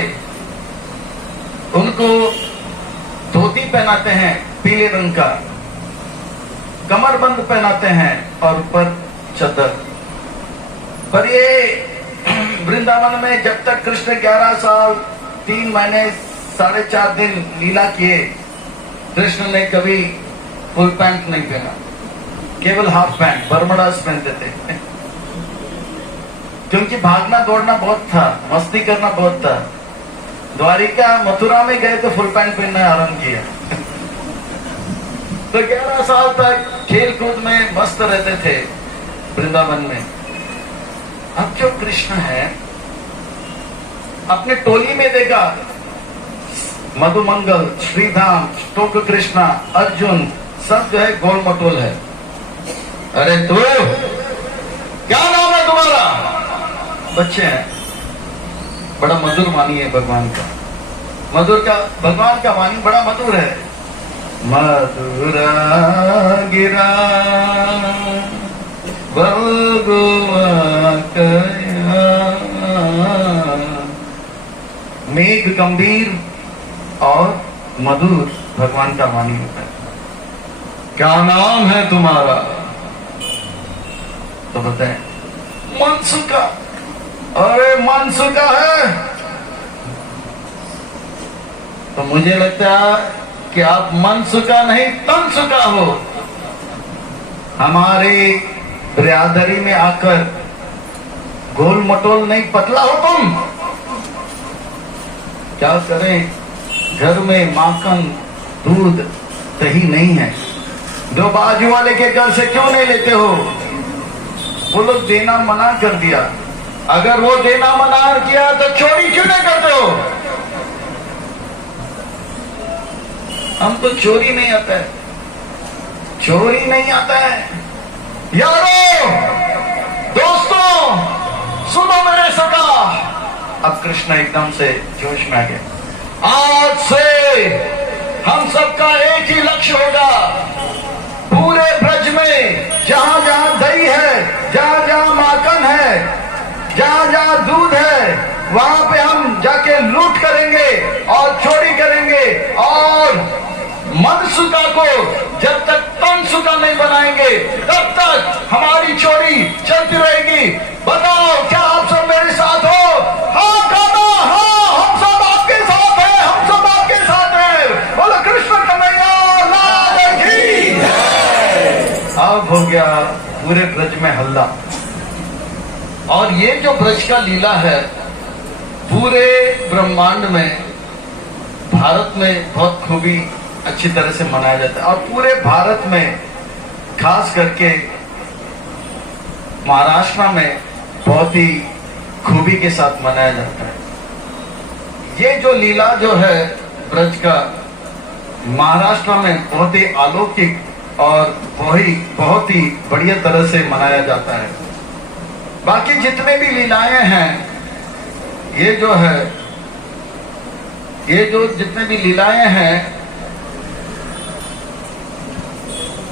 उनको धोती पहनाते हैं पीले रंग का, कमरबंद पहनाते हैं और ऊपर चद्दर। पर ये वृंदावन में जब तक कृष्ण 11 साल 3 महीने 4.5 दिन लीला किए, कृष्ण ने कभी फुल पैंट नहीं पहना, केवल हाफ पैंट, बरमडास पहनते थे। क्योंकि भागना दौड़ना बहुत था, मस्ती करना बहुत था। द्वारिका मथुरा में गए तो फुल पैंट पहनना आरंभ किया। तो 11 साल तक खेल कूद में मस्त रहते थे वृंदावन में। अब जो कृष्ण है अपने टोली में देखा मधुमंगल, श्रीधाम, टोक कृष्णा, अर्जुन, सब जो है गोल मटोल है। अरे तू क्या नाम है तुम्हारा? बच्चे हैं, बड़ा मधुर वाणी है भगवान का, भगवान का वाणी बड़ा मधुर है। मधुरा गिरा मेघ गंभीर और मधुर भगवान का वाणी होता है। क्या नाम है तुम्हारा? तो बताएं। मनसुका। अरे मनसुका है? तो मुझे लगता है कि आप मनसुका नहीं तनसुका हो। हमारे बिरादरी में आकर गोल मटोल नहीं, पतला हो तुम। क्या करें, घर में माखन, दूध, दही नहीं है, जो बाजू वाले के घर से क्यों नहीं लेते हो? वो लोग देना मना कर दिया। अगर वो देना मना किया तो चोरी क्यों नहीं करते हो? हम तो चोरी नहीं आता है, चोरी नहीं आता है। यारो, दोस्तों, सुनो मेरे सका। अब कृष्ण एकदम से जोश में आ गए। आज से हम सबका एक ही लक्ष्य होगा। पूरे ब्रज में जहां जहां दही है, जहां जहां माखन है, जहां जहां दूध है, वहां पे हम जाके लूट करेंगे और चोरी करेंगे। और मनसुका को जब तक तनसुका नहीं बनाएंगे तब तक हमारी चोरी चलती रहेगी। बताओ, क्या आप सब मेरे साथ हो? हाँ कहना, हाँ, हम सब आपके साथ हैं, हम सब आपके साथ हैं। बोलो कृष्ण कन्हैया लाल की। अब हो गया पूरे ब्रज में हल्ला। और ये जो ब्रज का लीला है पूरे ब्रह्मांड में, भारत में बहुत खूबी अच्छी तरह से मनाया जाता है। और पूरे भारत में, खास करके महाराष्ट्र में बहुत ही खूबी के साथ मनाया जाता है। ये जो लीला जो है ब्रज का, महाराष्ट्र में बहुत ही अलौकिक और बहुत ही बढ़िया तरह से मनाया जाता है। बाकी जितने भी लीलाएं हैं, ये जो है, ये जो जितने भी लीलाएं हैं,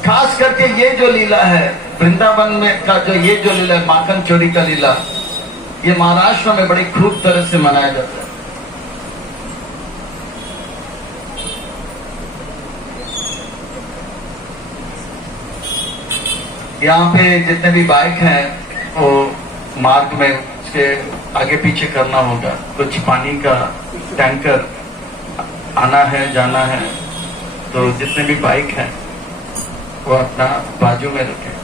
खास करके ये जो लीला है वृंदावन में का, जो ये जो लीला है माखन चोरी का लीला, ये महाराष्ट्र में बड़ी खूब तरह से मनाया जाता है। यहाँ पे जितने भी बाइक हैं वो मार्ग में उसके आगे पीछे करना होगा। कुछ पानी का टैंकर आना है जाना है, तो जितने भी बाइक हैं वो अपना बाजू में रखें।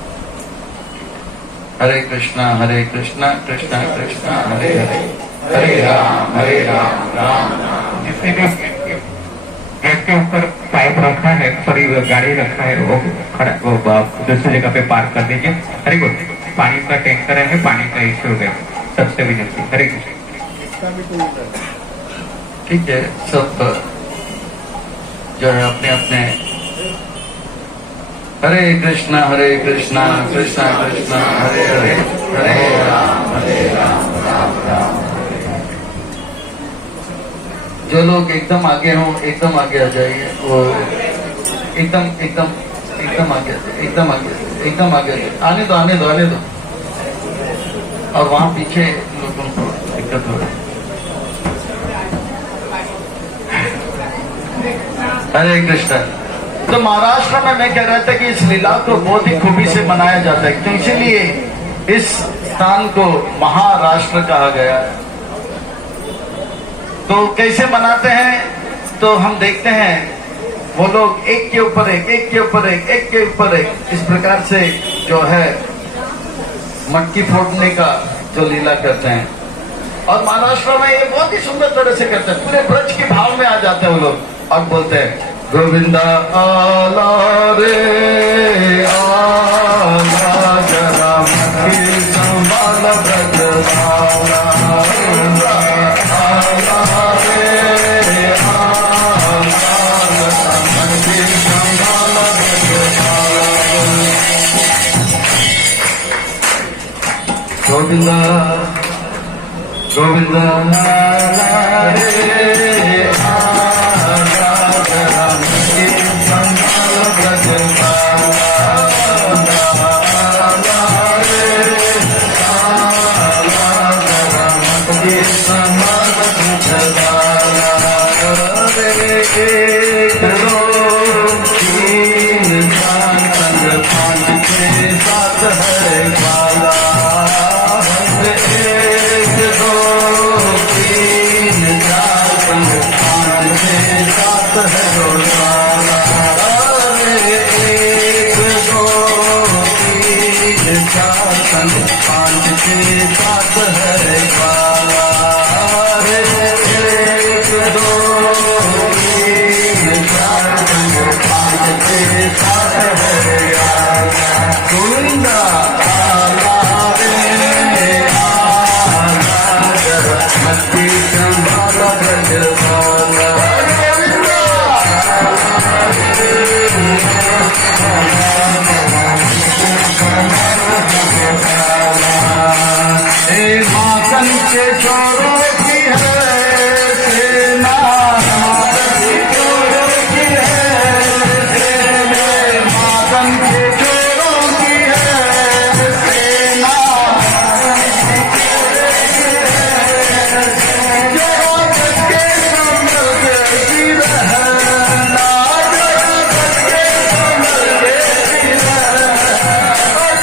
हरे कृष्णा कृष्णा कृष्णा हरे हरे, हरे राम राम राम। जिसने भी गेट के ऊपर पाइप रखा है, सॉरी गाड़ी रखा है, वो खड़ा वो दूसरी जगह पे पार्क कर दीजिए। हरे बोल, पानी का टैंकर है, पानी का इश्यू है, सबसे विनती। हरे कृष्ण। ठीक है, सब जो है अपने अपने हरे कृष्णा कृष्णा कृष्णा हरे हरे, हरे राम राम राम। जो लोग एकदम आगे हों एकदम आगे आ जाइए, वो एकदम आगे आ जाइए, एकदम आगे आ जाइए। आने दो। और वहां पीछे लोगों को दिक्कत हो रही है। हरे कृष्ण। तो महाराष्ट्र में मैं कह रहा था कि इस लीला को बहुत ही खूबी से मनाया जाता है, तो इसीलिए इस स्थान को महाराष्ट्र कहा गया है। तो कैसे मनाते हैं, तो हम देखते हैं वो लोग एक के ऊपर एक इस प्रकार से जो है मटकी फोड़ने का जो लीला करते हैं। और महाराष्ट्र में ये बहुत ही सुंदर तरह से करते हैं, पूरे ब्रज के भाव में आ जाते हैं वो लोग और बोलते हैं गोविंदा आला रे आला, जरा मटकी संभाल ब्रज भाला। आला रे आला, जरा मटकी संभाल ब्रज भाला। गोविंदा गोविंदा आला रे आला, जरा मटकी संभाल ब्रज भाला। आला रे आला, जरा मटकी संभाल ब्रज भाला। एक दो तीन चार संग पाँच छः सात है बाला। एक दो तीन चार संग पाँच छः सात है बाला। एक दो तीन चार संग पाँच छः सात है बाला। एक दो तीन चार संग पाँच छः सात है बाला। गोविंदा आला रे आला, जरा मटकी संभाल ब्रज भाला। माखन के चोरों की है सेना, माखन के चोरों की है सेना, माखन के चोरों की है सेना। जो बच के संभल के जी रहना, जो बच के संभल के जी रहना,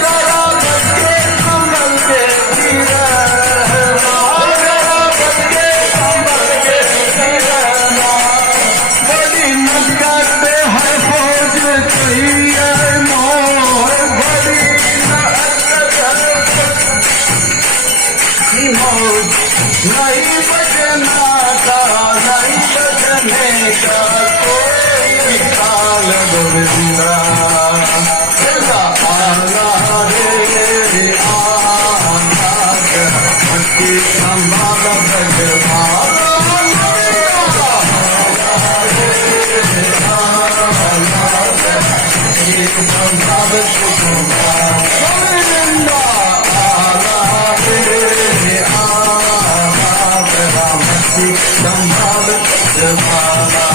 जरा बच के संभल के जी रहना, जरा बच के संभल के जी रहना। बड़ी नजर पे हर फौज चाहिए मोर, बड़ी मौज नहीं बचना का, नहीं बचने का कोई काल। गोविंदा आला रे आला, जरा मटकी संभाल ब्रज भाला। संभाल ब्रज भाला। गोविंदा आला रे आला, जरा मटकी संभाल ब्रज भाला।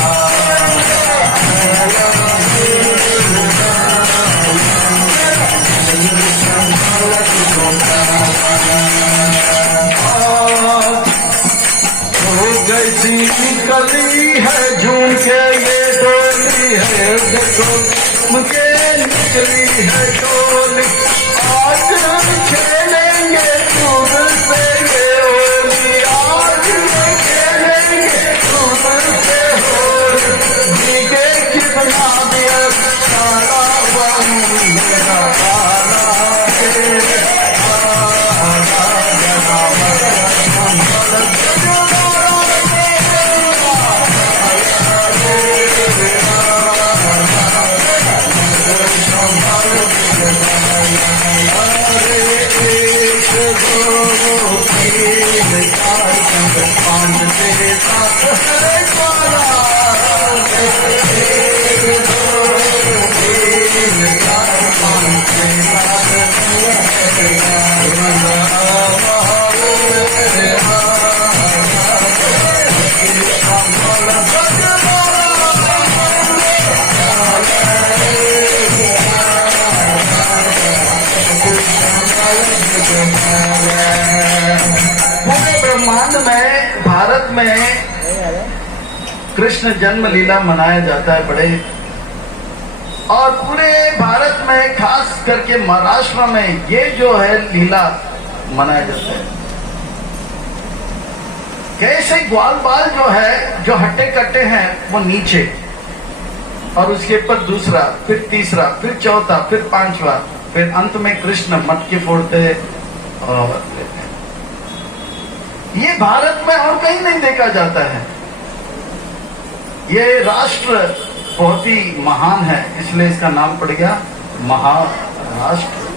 जैसी निकली है झूम के ये डोली है, देखो मुझे निकली है डोली। भारत में कृष्ण जन्म लीला मनाया जाता है बड़े, और पूरे भारत में खास करके महाराष्ट्र में ये जो है लीला मनाया जाता है। कैसे ग्वाल बाल जो है, जो हट्टे कट्टे हैं वो नीचे, और उसके ऊपर दूसरा, फिर तीसरा, फिर चौथा, फिर पांचवा, फिर अंत में कृष्ण मटके फोड़ते और ये भारत में और कहीं नहीं देखा जाता है। ये राष्ट्र बहुत ही महान है, इसलिए इसका नाम पड़ गया महाराष्ट्र।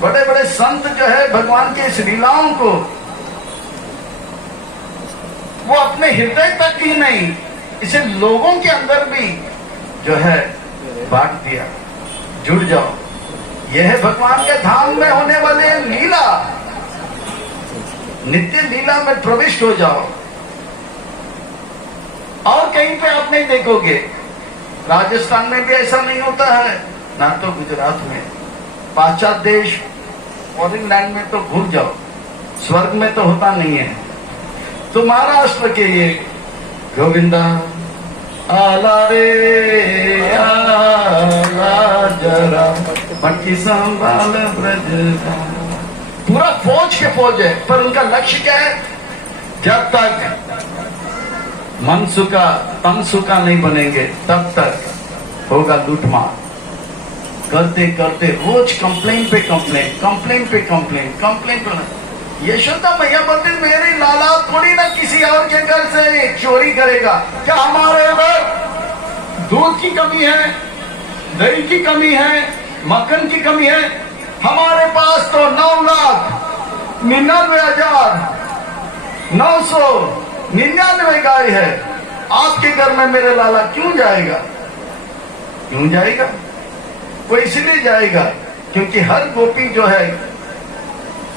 बड़े बड़े संत जो है भगवान के इस लीलाओं को वो अपने हृदय तक ही नहीं, इसे लोगों के अंदर भी जो है बांट दिया। जुड़ जाओ, यह है भगवान के धाम में होने वाले लीला, नित्य लीला में प्रविष्ट हो जाओ। और कहीं पे आप नहीं देखोगे, राजस्थान में भी ऐसा नहीं होता है, ना तो गुजरात में। पाश्चात्य देश, फॉरेन लैंड में तो भूल जाओ, स्वर्ग में तो होता नहीं है। तो महाराष्ट्र के ये गोविंदा आला रे आला जरा मटकी संभाल ब्रज, पूरा फौज के फौज है, पर उनका लक्ष्य क्या है? जब तक मन सुखा तन सुखा नहीं बनेंगे तब तक होगा लूटमार। करते करते रोज कंप्लेन पे कंप्लेन, कंप्लेन पे कंप्लेन, कंप्लेन पे। यशोदा मैया बोलती मेरे लाला थोड़ी ना किसी और के घर से चोरी करेगा। क्या हमारे घर दूध की कमी है, दही की कमी है, मक्खन की कमी है? हमारे पास तो 9,99,999 गाय है। आपके घर में मेरे लाला क्यों जाएगा? क्यों जाएगा? वो इसलिए जाएगा क्योंकि हर गोपी जो है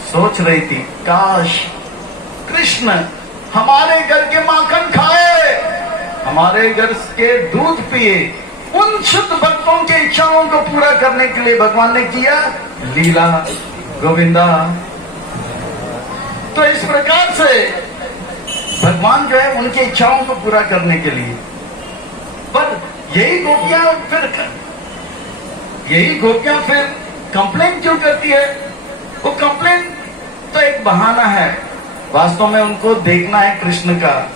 सोच रही थी, काश कृष्ण हमारे घर के माखन खाए, हमारे घर के दूध पिए। उन शुद्ध भक्तों के इच्छाओं को पूरा करने के लिए भगवान ने किया लीला गोविंदा। तो इस प्रकार से भगवान जो है उनकी इच्छाओं को पूरा करने के लिए, पर यही गोपियां फिर कंप्लेन क्यों करती है? वो कंप्लेन तो एक बहाना है, वास्तव में उनको देखना है कृष्ण का।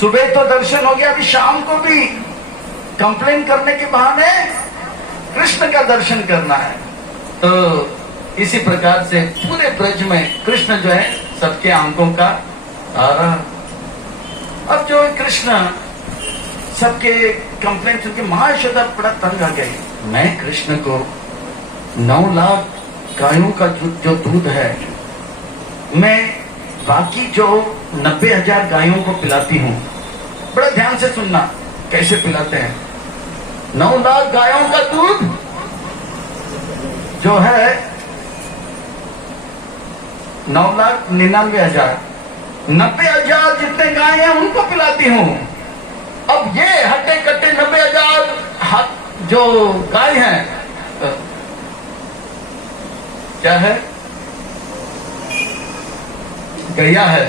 सुबह तो दर्शन हो गया, अभी शाम को भी कंप्लेन करने के बहाने कृष्ण का दर्शन करना है। तो इसी प्रकार से पूरे ब्रज में कृष्ण जो है सबके आंखों का तारा। अब जो कृष्ण सबके कंप्लेन सुन के महायशोदा बड़ा तंग आ गई। मैं कृष्ण को 9 लाख गायों का जो दूध है, मैं बाकी जो 90,000 गायों को पिलाती हूँ। बड़ा ध्यान से सुनना कैसे पिलाते हैं। 9 लाख गायों का दूध जो है 9,99,000, 90,000 जितने गाय हैं उनको पिलाती हूँ। अब ये हट्टे कट्टे 90,000 जो गाय हैं, क्या है? गैया है।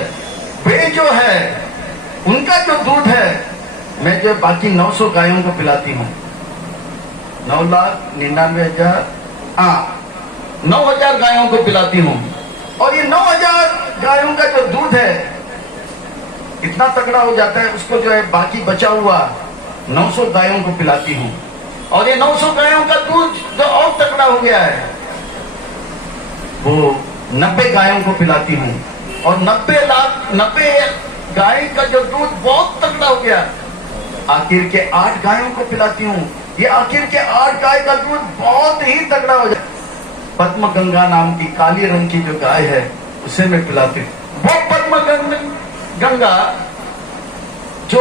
वे जो है उनका जो दूध है मैं जो बाकी 900 गायों को पिलाती हूँ। 9,99,000, 9,000 गायों को पिलाती हूँ। और ये 9,000 गायों का जो दूध है इतना तगड़ा हो जाता है, उसको जो है बाकी बचा हुआ 900 गायों को पिलाती हूँ। और ये 900 गायों का दूध जो और तगड़ा हो गया है वो 90 गायों को पिलाती हूँ। और 90 गाय का जो दूध बहुत तगड़ा हो गया, आखिर के 8 गायों को पिलाती हूँ। ये आखिर के 8 गाय का दूध बहुत ही तगड़ा हो जाए। पद्म गंगा नाम की काली रंग की जो गाय है उसे मैं पिलाती हूँ। वो पद्म गंगा जो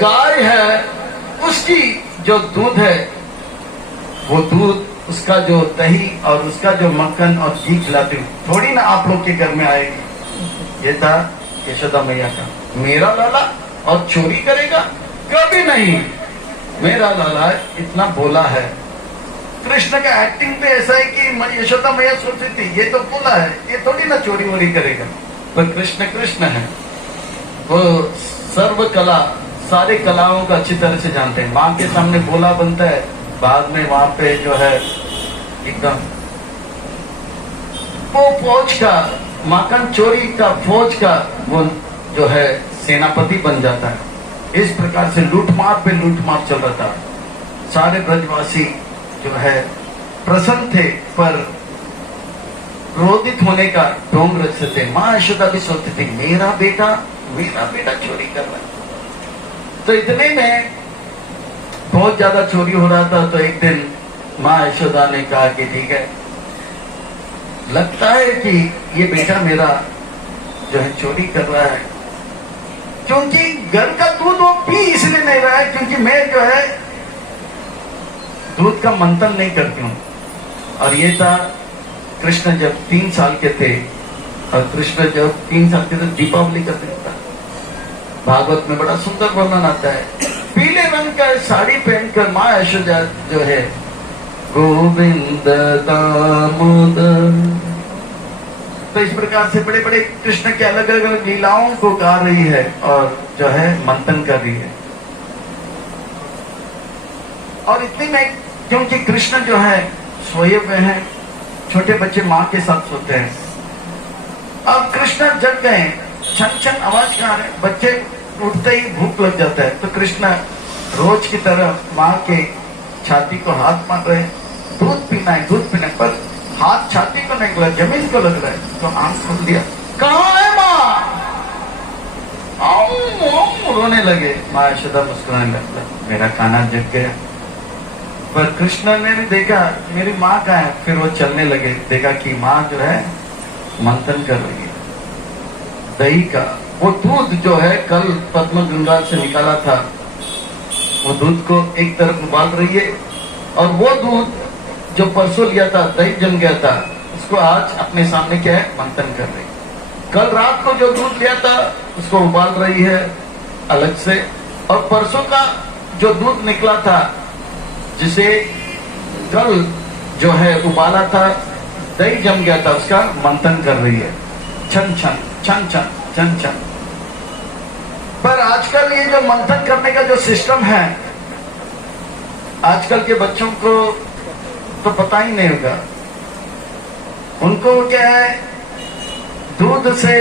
गाय है उसकी जो दूध है, वो दूध, उसका जो दही और उसका जो मक्खन और घी खिलाती हूँ। थोड़ी ना आप लोग के घर में आएगी। ये था यशोदा मैया का। मेरा लाला और चोरी करेगा? कभी नहीं। मेरा लाला इतना बोला है। कृष्ण का एक्टिंग पे ऐसा है कि यशोदा मैया सोचती थी ये तो बोला है, ये थोड़ी ना चोरी वोरी करेगा। पर कृष्ण कृष्ण है। वो सर्व कला, सारे कलाओं को अच्छी तरह से जानते हैं। माँ के सामने बोला बनता है, बाद में वहां पे जो है एकदम वो फौज का, माखन चोरी का फौज का वो जो है सेनापति बन जाता है। इस प्रकार से लूटमार पे लूटमार चल रहा था। सारे ब्रजवासी जो है प्रसन्न थे, पर क्रोधित होने का ढोंग रचते थे। माँ यशोदा भी सोचती थी मेरा बेटा चोरी कर रहा है। तो इतने में बहुत ज्यादा चोरी हो रहा था। तो एक दिन माँ यशोदा ने कहा कि ठीक है, लगता है कि ये बेटा मेरा जो है चोरी कर रहा है, क्योंकि घर का दूध वो पी इसलिए नहीं रहा है क्योंकि मैं जो है दूध का मंथन नहीं करती हूँ। और ये था कृष्ण जब 3 साल के थे, और कृष्ण जब 3 साल के थे दीपावली का दिन था। भागवत में बड़ा सुंदर वर्णन आता है। पीले रंग का साड़ी पहनकर माँ यशोदा जो है गोविंद दामोदर, तो इस प्रकार से बड़े बड़े कृष्ण के अलग अलग लीलाओं को गा रही है और जो है मंथन कर रही है। और इतनी में क्योंकि कृष्ण जो है सोए हुए हैं, छोटे बच्चे माँ के साथ सोते हैं। अब कृष्ण जग गए, छन छन आवाज कहाँ रहे, बच्चे उठते ही भूख लग जाता है। तो कृष्ण रोज की तरह माँ के छाती को हाथ मार रहे, दूध पीना है, पर हाथ छाती को नहीं लगा, जमीन को लग रहा है। तो आंख खोल दिया, कहाँ है माँ? रोने लगे। माँ यशोदा मुस्कुराने लगा, मेरा कान्हा जग गया। पर कृष्ण ने भी देखा मेरी माँ कहाँ है। फिर वो चलने लगे, देखा कि माँ जो है मंथन कर रही है दही का। वो दूध जो है कल पद्म गंगा से निकाला था, वो दूध को एक तरफ उबाल रही है, और वो दूध जो परसों लिया था, दही जम गया था, उसको आज अपने सामने क्या है मंथन कर रही। कल रात को जो दूध लिया था उसको उबाल रही है अलग से, और परसों का जो दूध निकला था जिसे कल जो है उबाला था, दही जम गया था, उसका मंथन कर रही है। छन छन छन छन छन छन। पर आजकल ये जो मंथन करने का जो सिस्टम है, आजकल के बच्चों को तो पता ही नहीं होगा। उनको क्या है, दूध से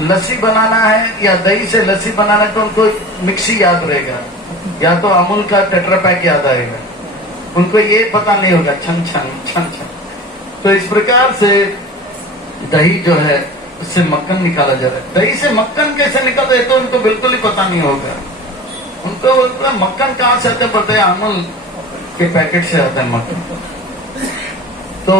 लस्सी बनाना है या दही से लस्सी बनाना है तो उनको मिक्सी याद रहेगा, या तो अमूल का टेट्रा पैक याद आएगा। उनको ये पता नहीं होगा छन छन छन छन। तो इस प्रकार से दही जो है उससे मक्खन निकाला जा रहा है। दही से मक्खन कैसे निकलता है तो उनको बिल्कुल ही पता नहीं होगा। उनको मक्खन कहाँ से आता है पता है, अमूल के पैकेट से आता है मक्खन। तो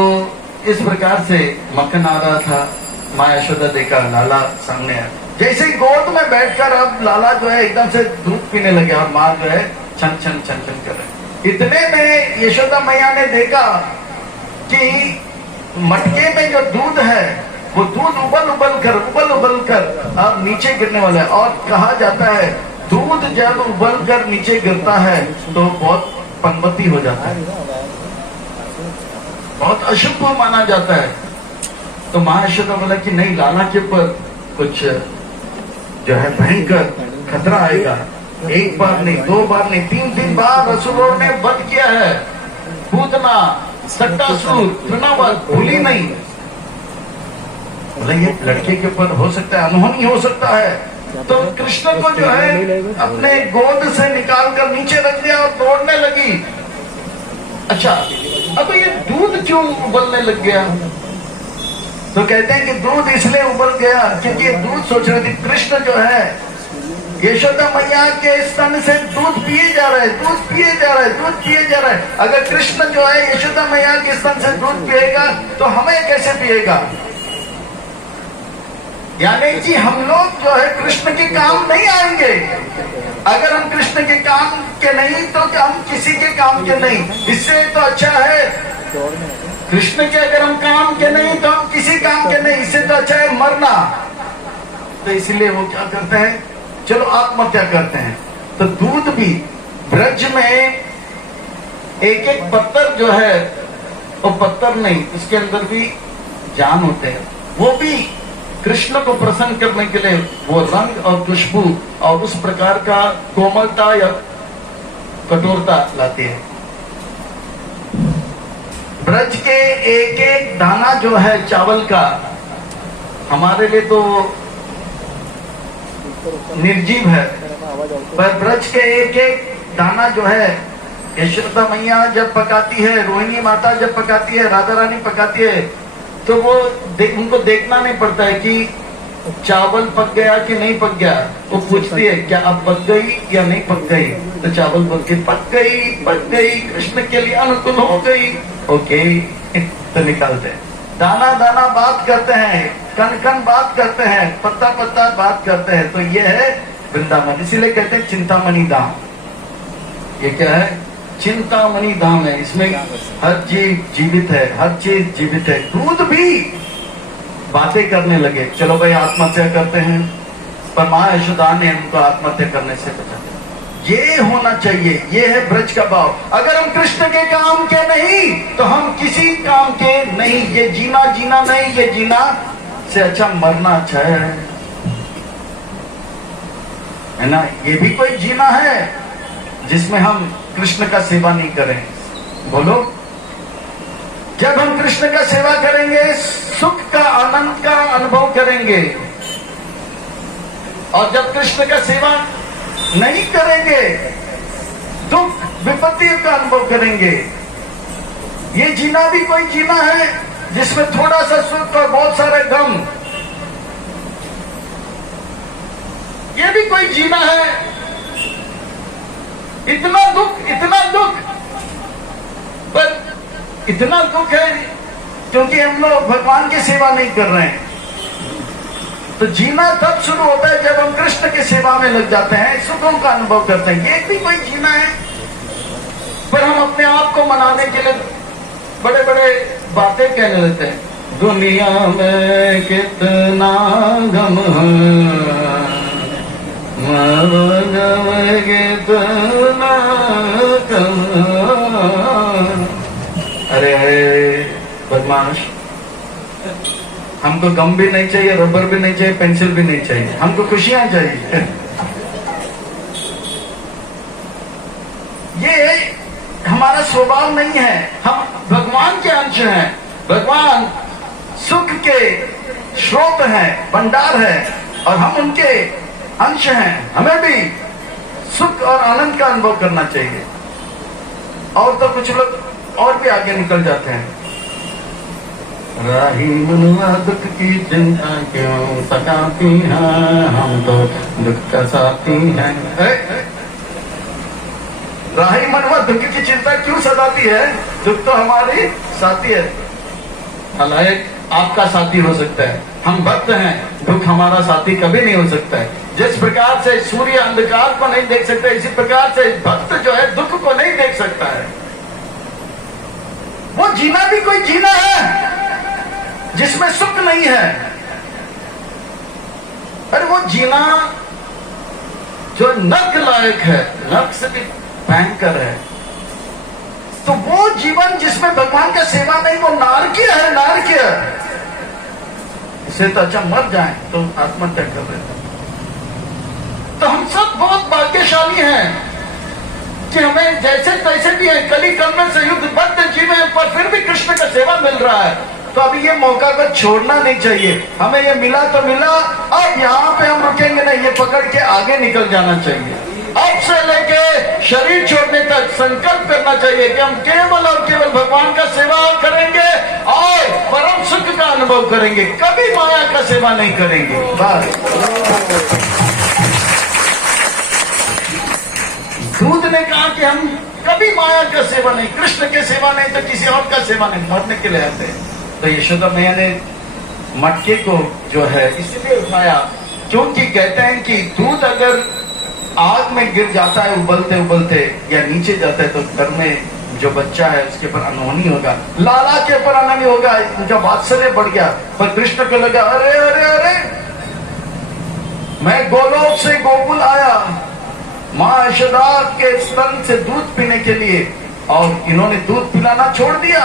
इस प्रकार से मक्खन आ रहा था। माँ यशोदा देखा लाला सामने आया, जैसे ही गोद में बैठकर अब लाला जो है एकदम से दूध पीने लगे और माँ जो है छन छन छन छन कर रहे। इतने में यशोदा मैया ने देखा कि मटके में जो दूध है वो दूध उबल उबल कर अब नीचे गिरने वाला है। और कहा जाता है दूध जब उबल कर नीचे गिरता है तो बहुत पंगवती हो जाता है, बहुत अशुभ माना जाता है। तो माँ यशोदा बोला कि नहीं, लाला के ऊपर कुछ जो है भयंकर खतरा आएगा। एक बार नहीं, 2 बार नहीं, 3 बार असुरों ने वध किया है। पूतना, सट्टासुर, तृणावत भूली नहीं। बोला ये लड़के के ऊपर हो सकता है, अनहोनी हो सकता है। तो कृष्ण को जो है अपने गोद से निकालकर नीचे रख दिया और तोड़ने लगी। अच्छा, अब ये दूध क्यों उबलने लग गया? तो कहते हैं कि दूध इसलिए उबल गया क्योंकि ये दूध सोच रहे थे कृष्ण जो है यशोदा मैया के स्तन से दूध पिए जा रहा है, दूध पिए जा रहा है, दूध पिए जा रहा है। अगर कृष्ण जो है यशोदा मैया के स्तन से दूध पिएगा तो हमें कैसे पिएगा? यानी कि हम लोग जो है कृष्ण के काम नहीं आएंगे। अगर हम कृष्ण के काम के नहीं तो हम किसी के काम के नहीं। इससे तो अच्छा है कृष्ण के अगर हम काम के नहीं तो हम किसी काम के नहीं। इससे तो अच्छा है मरना। तो इसलिए वो क्या करते हैं, चलो आत्महत्या करते हैं। तो दूध भी ब्रज में एक एक पत्थर जो है वो पत्थर नहीं, उसके अंदर भी जान होते हैं। वो भी कृष्ण को प्रसन्न करने के लिए वो रंग और खुशबू और उस प्रकार का कोमलता या कठोरता लाती है। ब्रज के एक एक दाना जो है चावल का हमारे लिए तो निर्जीव है, पर ब्रज के एक एक दाना जो है यशोदा मैया जब पकाती है, रोहिणी माता जब पकाती है, राधा रानी पकाती है, तो वो उनको देखना नहीं पड़ता है कि चावल पक गया कि नहीं पक गया। वो पूछती है क्या अब पक गई या नहीं पक गई, तो चावल बोल के पक गई, कृष्ण के लिए अनुकूल हो गई, ओके तो निकालते हैं। दाना दाना बात करते हैं, कण कण बात करते हैं, पत्ता पत्ता बात करते हैं। तो ये है वृंदावन, इसीलिए कहते हैं चिंतामणि धाम। ये क्या है? चिंतामणि धाम है। इसमें हर चीज जीवित है, हर चीज जीवित है। दूध भी बातें करने लगे, चलो भाई आत्महत्या करते हैं, पर माँ यशोदा ने उनको आत्महत्या करने से बचा। ये होना चाहिए, ये है ब्रज का भाव। अगर हम कृष्ण के काम के नहीं तो हम किसी काम के नहीं। ये जीना जीना नहीं, ये जीना से अच्छा मरना अच्छा है ना। ये भी कोई जीना है जिसमें हम कृष्ण का सेवा नहीं करें। बोलो, जब हम कृष्ण का सेवा करेंगे सुख का आनंद का अनुभव करेंगे, और जब कृष्ण का सेवा नहीं करेंगे दुख विपत्तियों का अनुभव करेंगे। ये जीना भी कोई जीना है जिसमें थोड़ा सा सुख और बहुत सारे गम। ये भी कोई जीना है। इतना दुख, पर इतना दुख है क्योंकि हम लोग भगवान की सेवा नहीं कर रहे हैं। तो जीना तब शुरू होता है जब हम कृष्ण की सेवा में लग जाते हैं, सुखों का अनुभव करते हैं। ये भी कोई जीना है। पर हम अपने आप को मनाने के लिए बड़े बड़े बातें कहने लगते हैं। दुनिया में कितना गम है, कितना गम। अरे बदमाश, हमको गम भी नहीं चाहिए, रबर भी नहीं चाहिए, पेंसिल भी नहीं चाहिए, हमको खुशियां चाहिए। ये हमारा स्वभाव नहीं है। हम भगवान के अंश हैं। भगवान सुख के स्रोत हैं, भंडार है, और हम उनके अंश हैं। हमें भी सुख और आनंद का अनुभव करना चाहिए। और तो कुछ लोग और भी आगे निकल जाते हैं। राही मनुआ दुख की चिंता क्यों सताती है, हम तो दुख का साथी हैं। राही मनुआ दुख की चिंता क्यों सताती है? दुख तो हमारी साथी है। हालांकि आपका साथी हो सकता है, हम भक्त हैं, दुख हमारा साथी कभी नहीं हो सकता है। जिस प्रकार से सूर्य अंधकार को नहीं देख सकता, इसी प्रकार से भक्त जो है दुख को नहीं देख सकता है। वो जीना भी कोई जीना है जिसमें सुख नहीं है। अरे वो जीना जो नर्क लायक है, नर्क से भी भयंकर है। तो वो जीवन जिसमें भगवान का सेवा नहीं, वो नारकीय है, नारकीय। इससे तो अच्छा मर जाए तो आत्महत्या कर रहे थे। तो हम सब बहुत भाग्यशाली हैं कि हमें जैसे तैसे भी है, कली कर्म से युद्ध बद्ध जीवन, पर फिर भी कृष्ण का सेवा मिल रहा है। तो अभी ये मौका को छोड़ना नहीं चाहिए। हमें ये मिला तो मिला, अब यहाँ पे हम रुकेंगे नहीं, ये पकड़ के आगे निकल जाना चाहिए। अब से लेके शरीर छोड़ने तक संकल्प करना चाहिए कि हम केवल और केवल भगवान का सेवा करेंगे और परम सुख का अनुभव करेंगे, कभी माया का सेवा नहीं करेंगे। बस दूध ने कहा कि हम कभी माया का सेवा नहीं, कृष्ण के सेवा नहीं, तो किसी और का सेवा नहीं, मरने के लिए आते हैं। तो यशोदा मैया ने मटके को जो है इसलिए उठाया क्योंकि कहते हैं कि दूध अगर आग में गिर जाता है उबलते उबलते या नीचे जाता है तो घर में जो बच्चा है उसके ऊपर अनहोनी होगा, लाला के ऊपर अनहोनी होगा, उनका वात्सल्य बढ़ गया। पर कृष्ण को लगा अरे अरे अरे, मैं गोलोक से गोकुल आया माँ यशोदा के स्तन से दूध पीने के लिए, और इन्होंने दूध पिलाना छोड़ दिया।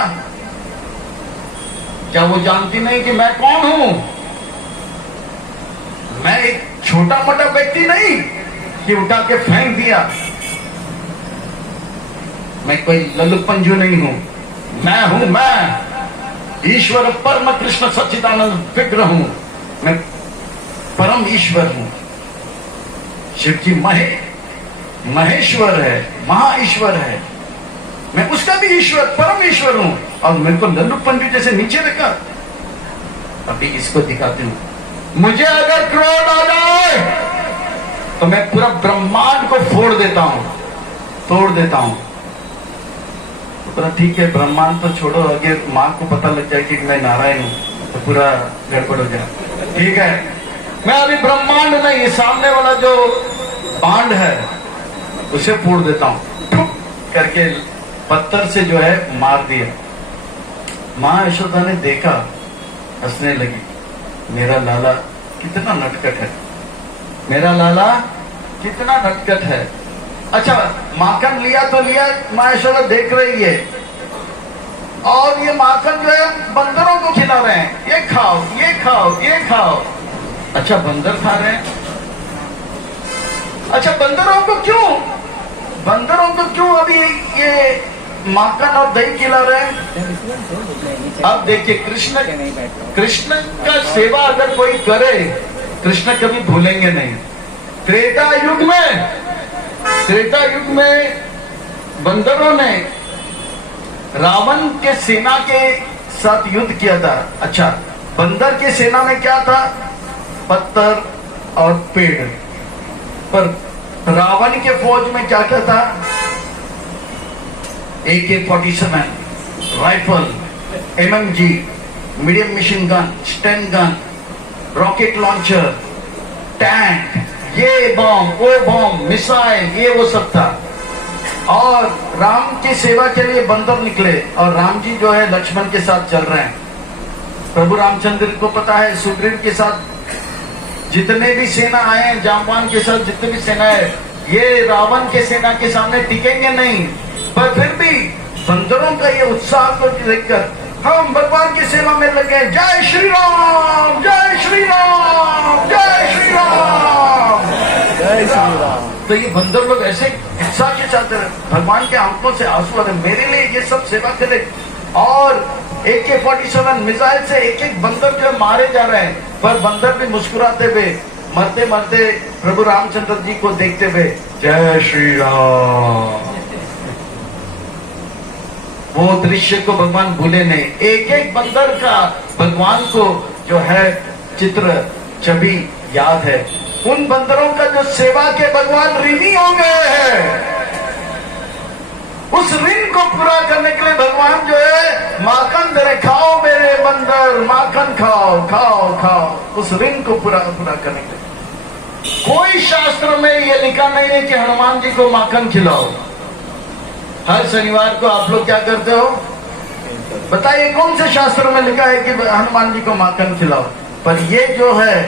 क्या वो जानती नहीं कि मैं कौन हूं? मैं एक छोटा मोटा व्यक्ति नहीं कि उठा के फेंक दिया। मैं कोई लल्लू पंजू नहीं हूं। मैं ईश्वर परम कृष्ण सच्चिदानंद विग्रह हूं। मैं परम ईश्वर हूं। शिव जी महेश्वर है, महा-ईश्वर है। मैं उसका भी ईश्वर, परम ईश्वर हूं। और मेरे को लल्लू पंजू जैसे नीचे रखा। अभी इसको दिखाती हूं। मुझे अगर क्रोध आ जाए तो मैं पूरा ब्रह्मांड को फोड़ देता हूं, तोड़ देता हूं। तो ठीक है, ब्रह्मांड तो छोड़ो, अगर मां को पता लग जाए कि मैं नारायण हूं तो पूरा गड़बड़ हो जाए। ठीक है, मैं अभी ब्रह्मांड नहीं, ये सामने वाला जो बांड है उसे फोड़ देता हूं। ठुक करके पत्थर से जो है मार दिया। मां यशोदा ने देखा, हंसने लगी। मेरा लाला कितना नटखट है, मेरा लाला कितना नटखट है। अच्छा, माखन लिया तो लिया, मां यशोदा देख रही है। और ये माखन जो है बंदरों को खिला रहे हैं। ये खाओ, ये खाओ, ये खाओ। अच्छा, बंदर खा रहे हैं। अच्छा, बंदरों को क्यों अभी ये माखन और दही खिला रहे हैं? अब देखिए, कृष्ण का सेवा अगर कोई करे, कृष्ण कभी भूलेंगे नहीं। त्रेता युग में बंदरों ने रावण के सेना के साथ युद्ध किया था। अच्छा, बंदर की सेना में क्या था? पत्थर और पेड़। पर रावण के फौज में क्या क्या था? AK-47 rifle, MMG, medium machine gun, stun gun, rocket launcher, tank, ये बम, वो बम, मिसाइल, ये वो सब था। और राम की सेवा के लिए बंदर निकले और राम जी जो है लक्ष्मण के साथ चल रहे हैं। प्रभु रामचंद्र को पता है सुग्रीव के साथ जितने भी सेना आए हैं, जामवान के साथ जितने भी सेना है, ये रावण के सेना के सामने टिकेंगे नहीं। पर फिर भी बंदरों का ये उत्साह को देखकर हम भगवान की सेवा में लगे। जय श्री राम, जय श्री राम, जय श्री राम, जय श्री राम। तो ये बंदर लोग ऐसे उत्साह के साथ भगवान के आंखों से आंसू आ रहे, मेरे लिए ये सब सेवा करे। और AK-47 मिसाइल से एक एक बंदर जो मारे जा रहे हैं, पर बंदर भी मुस्कुराते हुए, मरते मरते प्रभु रामचंद्र जी को देखते हुए जय श्री राम। वो दृश्य को भगवान भूले नहीं। एक एक बंदर का भगवान को जो है चित्र छवि याद है। उन बंदरों का जो सेवा के भगवान ऋणी हो गए हैं, उस ऋण को पूरा करने के लिए भगवान जो है माखन दे रहे, खाओ मेरे बंदर, माखन खाओ, खाओ, खाओ। उस ऋण को पूरा करने के लिए कोई शास्त्र में यह लिखा नहीं है कि हनुमान जी को माखन खिलाओ। हर शनिवार को आप लोग क्या करते हो? बताइए, कौन से शास्त्र में लिखा है कि हनुमान जी को माखन खिलाओ? पर ये जो है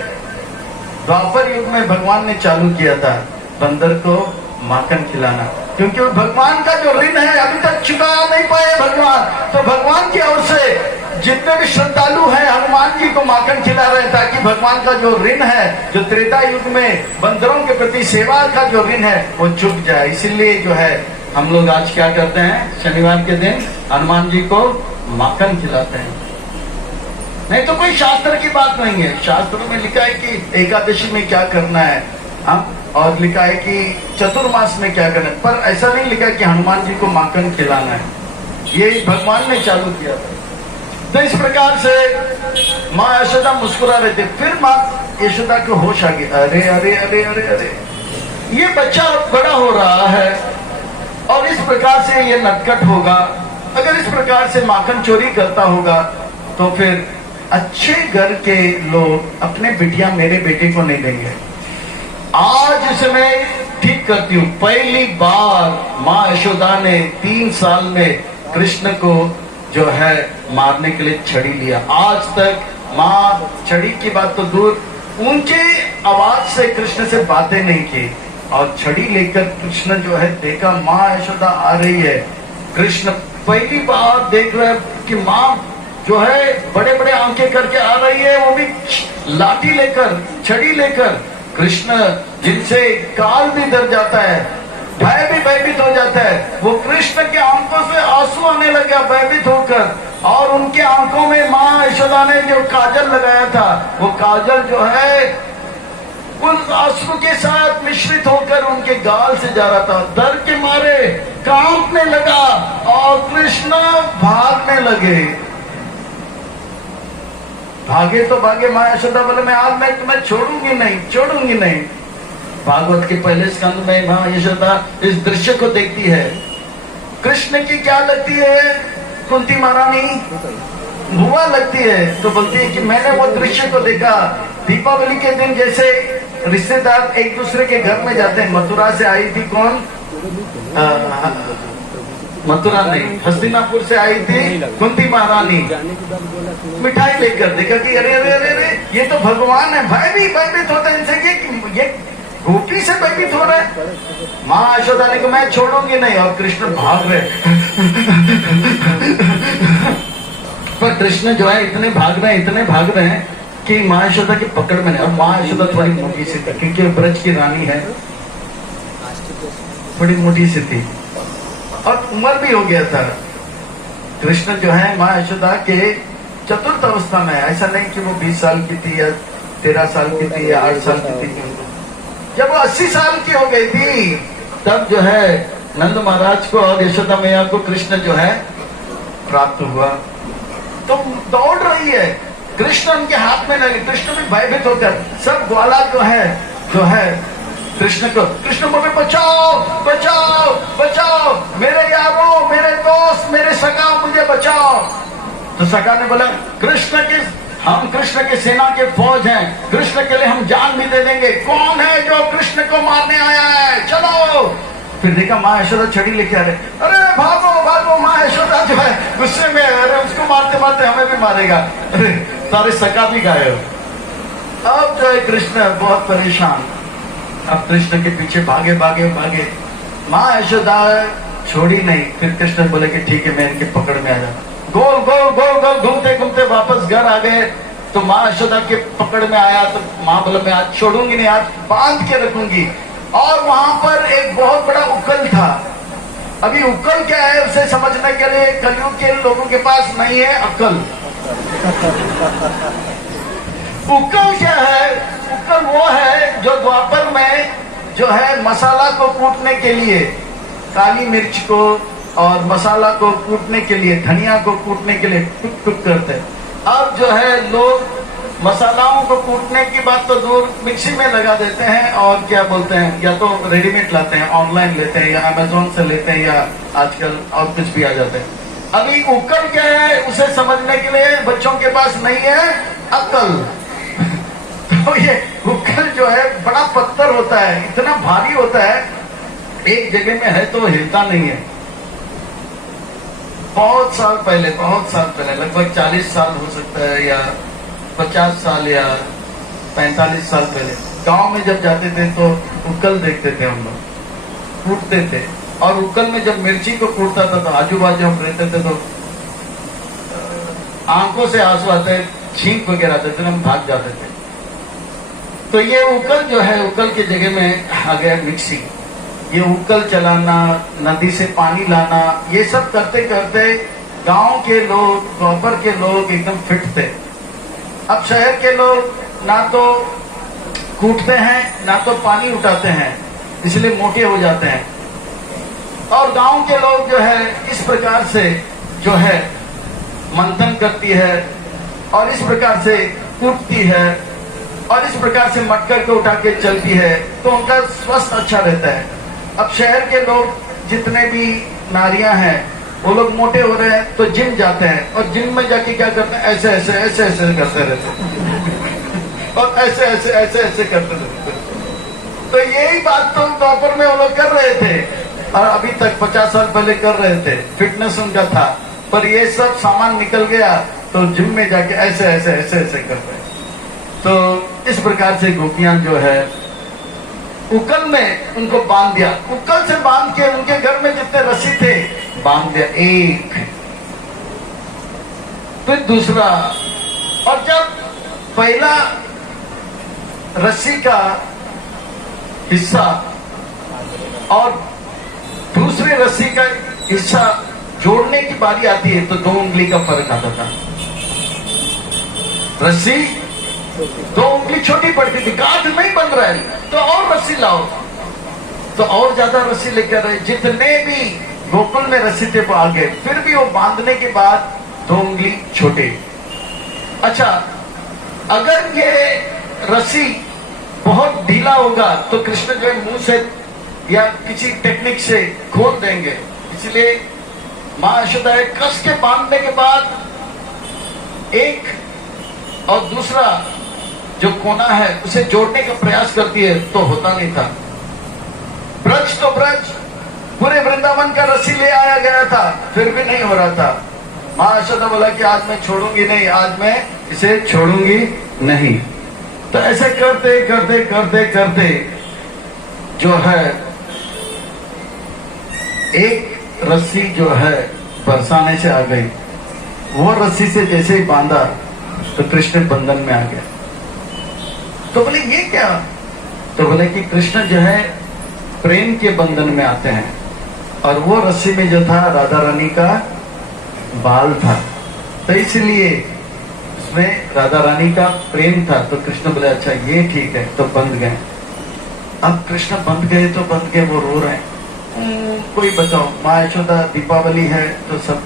द्वापर युग में भगवान ने चालू किया था बंदर को माखन खिलाना, क्योंकि भगवान का जो ऋण है अभी तक चुका नहीं पाए भगवान। तो भगवान की ओर से जितने भी श्रद्धालु हैं हनुमान जी को माखन खिला रहे हैं, ताकि भगवान का जो ऋण है, जो त्रेता युग में बंदरों के प्रति सेवा का जो ऋण है वो चुक जाए। इसीलिए जो है हम लोग आज क्या करते हैं, शनिवार के दिन हनुमान जी को माखन खिलाते हैं। नहीं तो कोई शास्त्र की बात नहीं है। शास्त्रों में लिखा है कि एकादशी में क्या करना है, और लिखा है कि चतुर्मास में क्या करना है, पर ऐसा नहीं लिखा कि हनुमान जी को माखन खिलाना है। ये भगवान ने चालू किया था। तो इस प्रकार से माँ यशोदा मुस्कुरा रहे थे। फिर माँ यशोदा को होश आ गया, अरे अरे अरे अरे अरे, ये बच्चा बड़ा हो रहा है और इस प्रकार से ये नटखट होगा। अगर इस प्रकार से माखन चोरी करता होगा तो फिर अच्छे घर के लोग अपने बिटिया मेरे बेटे को नहीं देंगे। आज इसे मैं ठीक करती हूँ। पहली बार माँ यशोदा ने 3 साल में कृष्ण को जो है मारने के लिए छड़ी लिया। आज तक माँ छड़ी की बात तो दूर, ऊंचे आवाज से कृष्ण से बातें नहीं की। और छड़ी लेकर कृष्ण जो है देखा माँ यशोदा आ रही है। कृष्ण पहली बार देख रहे कि माँ जो है बड़े बड़े आंखें करके आ रही है, वो भी लाठी लेकर, छड़ी लेकर। कृष्ण जिनसे काल भी डर जाता है, भय भी भयभीत हो जाता है, वो कृष्ण के आंखों से आंसू आने लगा भयभीत होकर। और उनके आंखों में माँ यशोदा ने जो काजल लगाया था, वो काजल जो है उस आंसू के साथ मिश्रित होकर उनके गाल से जा रहा था। डर के मारे कांपने लगा और कृष्ण भागने लगे। भागे तो भागे, माँ यशोदा बोले मैं आज मैं तुम्हें छोड़ूंगी नहीं, छोड़ूंगी नहीं। भागवत के पहले स्कंद में माँ यशोदा इस दृश्य को देखती है। कृष्ण की क्या लगती है? कुंती महारानी बुआ लगती है। तो बोलती है कि मैंने वो दृश्य को देखा दीपावली के दिन, जैसे रिश्तेदार एक दूसरे के घर में जाते हैं। मथुरा से आई थी कौन? मथुरा नहीं, हस्तिनापुर से आई थी कुंती महारानी, मिठाई लेकर। देखा कि अरे अरे अरे अरे ये तो भगवान है। भयभीत होता है इनसे कि ये गोपी से भयभीत हो रहा है। माँ यशोदा ने कहा मैं छोड़ूंगी नहीं, और कृष्ण भाग रहे। पर कृष्ण जो है इतने भाग रहे हैं कि माँ यशोदा की पकड़ में नहीं। और माँ यशोदा थोड़ी मोटी सी थी, क्योंकि ब्रज की रानी है, थोड़ी मोटी सी थी और उम्र भी हो गया था। कृष्ण जो है माँ यशोदा के चतुर्थ अवस्था में, ऐसा नहीं कि वो 20 साल की थी या 13 साल की थी या 8 साल की थी। जब वो 80 साल की हो गई थी, तब जो है नंद महाराज को और यशोदा मैया को कृष्ण जो है प्राप्त हुआ। तो दौड़ रही है, कृष्ण उनके हाथ में लगे। कृष्ण भी भयभीत होकर, सब ग्वाला जो है कृष्ण को, कृष्ण बोले बचाओ बचाओ बचाओ, मेरे यारों, मेरे दोस्त, मेरे सगा, मुझे बचाओ। तो सगा ने बोला हम कृष्ण के सेना के फौज हैं, कृष्ण के लिए हम जान भी दे देंगे। कौन है जो कृष्ण को मारने आया है? चलो। फिर देखा माँ यशोदा छड़ी लेके आ रहे। अरे भागो भागो, माँ यशोदा जो है गुस्से में, अरे उसको मारते मारते हमें भी मारेगा। अरे सारे सका भी गायब। अब जो है कृष्ण बहुत परेशान। अब कृष्ण के पीछे भागे भागे भागे, माँ यशोदा छोड़ी नहीं। फिर कृष्ण बोले कि ठीक है मैं इनके पकड़ में आ जाऊं। गोल गोल गोल गोल घूमते घूमते वापस घर आ गए। तो माँ यशोदा के पकड़ में आया तो माँ बोले मैं आज छोड़ूंगी नहीं, आज बांध के रखूंगी। और वहां पर एक बहुत बड़ा उकल था। अभी उकल क्या है उसे समझने के लिए कलयुग के लोगों के पास नहीं है अक्ल। उकल क्या है? उकल वो है जो द्वापर में जो है मसाला को कूटने के लिए, काली मिर्च को और मसाला को कूटने के लिए, धनिया को कूटने के लिए टुक टुक करते हैं। अब जो है लोग मसालाओं को कूटने की बात तो दूर, मिक्सी में लगा देते हैं और क्या बोलते हैं, या तो रेडीमेड लाते हैं, ऑनलाइन लेते हैं, या अमेजोन से लेते हैं, या आजकल और कुछ भी आ जाते हैं। अभी उकल क्या है उसे समझने के लिए बच्चों के पास नहीं है अक्ल। तो ये उकल जो है बड़ा पत्थर होता है, इतना भारी होता है, एक जगह में है तो हिलता नहीं है। बहुत साल पहले लगभग 40 साल हो सकता है, या 50 साल या 45 साल पहले गांव में जब जाते थे तो उकल देखते थे हम लोग, कूटते थे। और उकल में जब मिर्ची को कूटता था तो आजू बाजू हम रहते थे तो आंखों से आंसू आते, छींक वगैरह आते थे, हम भाग जाते थे। तो ये उकल जो है, उकल की जगह में आ गया मिक्सी। ये उकल चलाना, नदी से पानी लाना, ये सब करते करते गांव के लोग, द्वापर के लोग एकदम फिट थे। अब शहर के लोग ना तो कूटते हैं ना तो पानी उठाते हैं, इसलिए मोटे हो जाते हैं। और गांव के लोग जो है इस प्रकार से जो है मंथन करती है और इस प्रकार से कूटती है और इस प्रकार से मटकर को उठा के चलती है, तो उनका स्वास्थ्य अच्छा रहता है। अब शहर के लोग जितने भी नारियां हैं वो लोग मोटे हो रहे हैं तो जिम जाते हैं, और जिम में जाके क्या करते हैं, ऐसे ऐसे ऐसे ऐसे करते रहते हैं और ऐसे ऐसे ऐसे ऐसे करते रहते हैं। तो यही बात तो द्वापर में वो लोग कर रहे थे और अभी तक 50 साल पहले कर रहे थे, फिटनेस उनका था। पर ये सब सामान निकल गया तो जिम में जाके ऐसे ऐसे ऐसे ऐसे कर रहे हैं। तो इस प्रकार से गोपियां जो है उकल में उनको बांध दिया, उकल से बांध के उनके घर में जितने रस्सी थे बांध दिया। फिर दूसरा, और जब पहला रस्सी का हिस्सा और दूसरे रस्सी का हिस्सा जोड़ने की बारी आती है तो 2 उंगली का फर्क आता था। रस्सी 2 उंगली छोटी पड़ती थी, गांठ नहीं बन रहा है तो और रस्सी लाओ, तो और ज्यादा रस्सी लेकर आए। जितने भी गोकुल में रस्सी थे वो आगे, फिर भी वो बांधने के बाद 2 उंगली छोटे। अच्छा, अगर ये रस्सी बहुत ढीला होगा तो कृष्ण जो है मुंह से या किसी टेक्निक से खोल देंगे, इसलिए मां यशोदा कस के बांधने के बाद एक और दूसरा जो कोना है उसे जोड़ने का प्रयास करती है तो होता नहीं था। ब्रज तो ब्रज, पूरे वृंदावन का रस्सी ले आया गया था, फिर भी नहीं हो रहा था। मां यशोदा बोला कि आज मैं छोड़ूंगी नहीं, आज मैं इसे छोड़ूंगी नहीं। तो ऐसे करते करते करते करते जो है एक रस्सी जो है बरसाने से आ गई। वो रस्सी से जैसे ही बांधा तो कृष्ण बंधन में आ गया। तो बोले ये क्या? तो बोले कि कृष्ण जो है प्रेम के बंधन में आते हैं, और वो रस्सी में जो था राधा रानी का बाल था, तो इसलिए उसमें राधा रानी का प्रेम था। तो कृष्ण बोले अच्छा ये ठीक है, तो बंध गए। अब कृष्ण बंध गए तो बंध गए, वो रो रहे हैं। कोई बचाओ। माँ यशोदा दीपावली है तो सब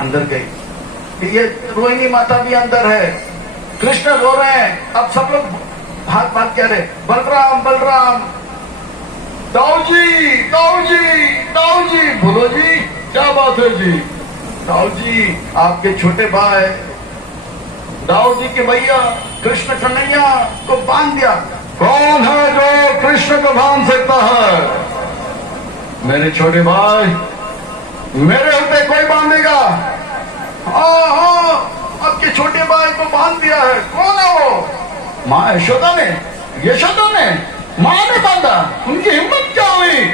अंदर गई, ये रोहिणी माता भी अंदर है, कृष्ण रो रहे हैं। अब सब लोग भाग भाग कह रहे बलराम बलराम, दाऊ जी दाऊ जी दाऊ जी। बोलो जी क्या बात है जी? दाऊ जी आपके छोटे भाई दाऊ जी के भैया कृष्ण कन्हैया को बांध दिया। कौन है जो कृष्ण को बांध सकता है? मेरे छोटे भाई, मेरे होते कोई बांधेगा? हाँ, आपके छोटे भाई को बांध दिया है। कौन है वो? माँ यशोदा ने, यशोदा ने, माँ ने बांधा। उनकी हिम्मत क्या हुई?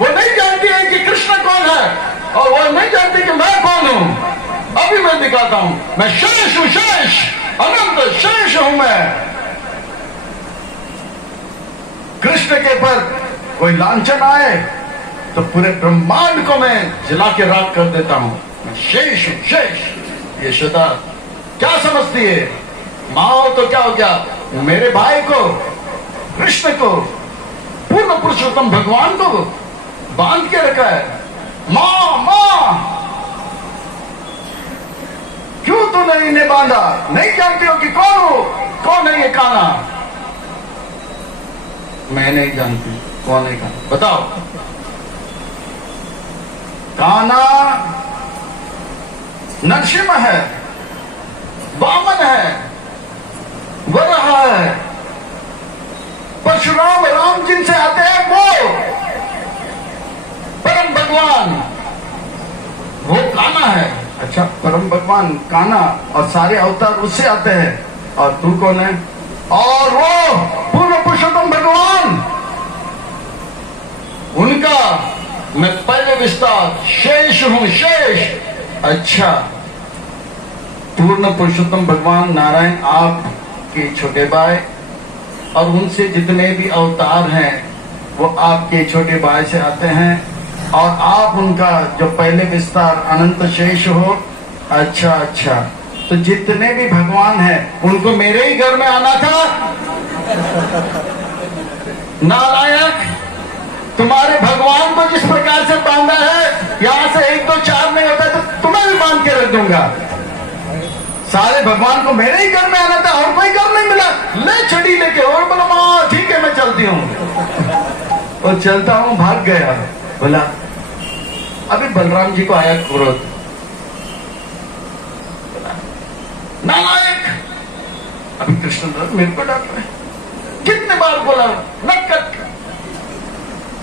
वो नहीं जानती है कि कृष्ण कौन है, और वो नहीं जानती कि मैं कौन हूँ। अभी मैं दिखाता हूँ, मैं शेष हूँ, शेष, अनंत शेष हूँ मैं। कृष्ण के पर कोई लांछन आए तो पूरे ब्रह्मांड को मैं जला के राख कर देता हूं। मैं शेष हूं, शेष। यशोदा क्या समझती है? माँ हो तो क्या हो गया? मेरे भाई को, कृष्ण को, पूर्ण पुरुषोत्तम भगवान को बांध के रखा है। माँ माँ क्यों तूने इन्हें बांधा? नहीं जानती हो कि कौन हो? कौन है ये काना? मैं नहीं जानती कौन है काना, बताओ। काना नरसिंह है, वामन है, वराह है, परशुराम राम जिनसे आते हैं वो परम भगवान, वो काना है। अच्छा, परम भगवान काना और सारे अवतार उससे आते हैं, और तू कौन है? और वो पूर्ण पुरुषोत्तम भगवान, उनका मैं पहले विस्तार शेष हूं, शेष। अच्छा, पूर्ण पुरुषोत्तम भगवान नारायण आपके छोटे भाई, और उनसे जितने भी अवतार हैं वो आपके छोटे भाई से आते हैं, और आप उनका जो पहले विस्तार अनंत शेष हो। अच्छा अच्छा, तो जितने भी भगवान हैं उनको मेरे ही घर में आना था? नालायक, तुम्हारे भगवान को जिस प्रकार से बांधा है, यहां से 1 2 4 नहीं होता तो तुम्हें भी बांध के रख दूंगा। सारे भगवान को मेरे ही घर में आना था, और कोई घर नहीं मिला। ले छड़ी लेके, और बोला माँ ठीक है मैं चलती हूँ। और चलता हूँ, भाग गया। बोला अभी बलराम जी को आया क्रोध, नालायक, अभी कृष्ण मेरे को डांट रहे। कितने बार बोला मत कर,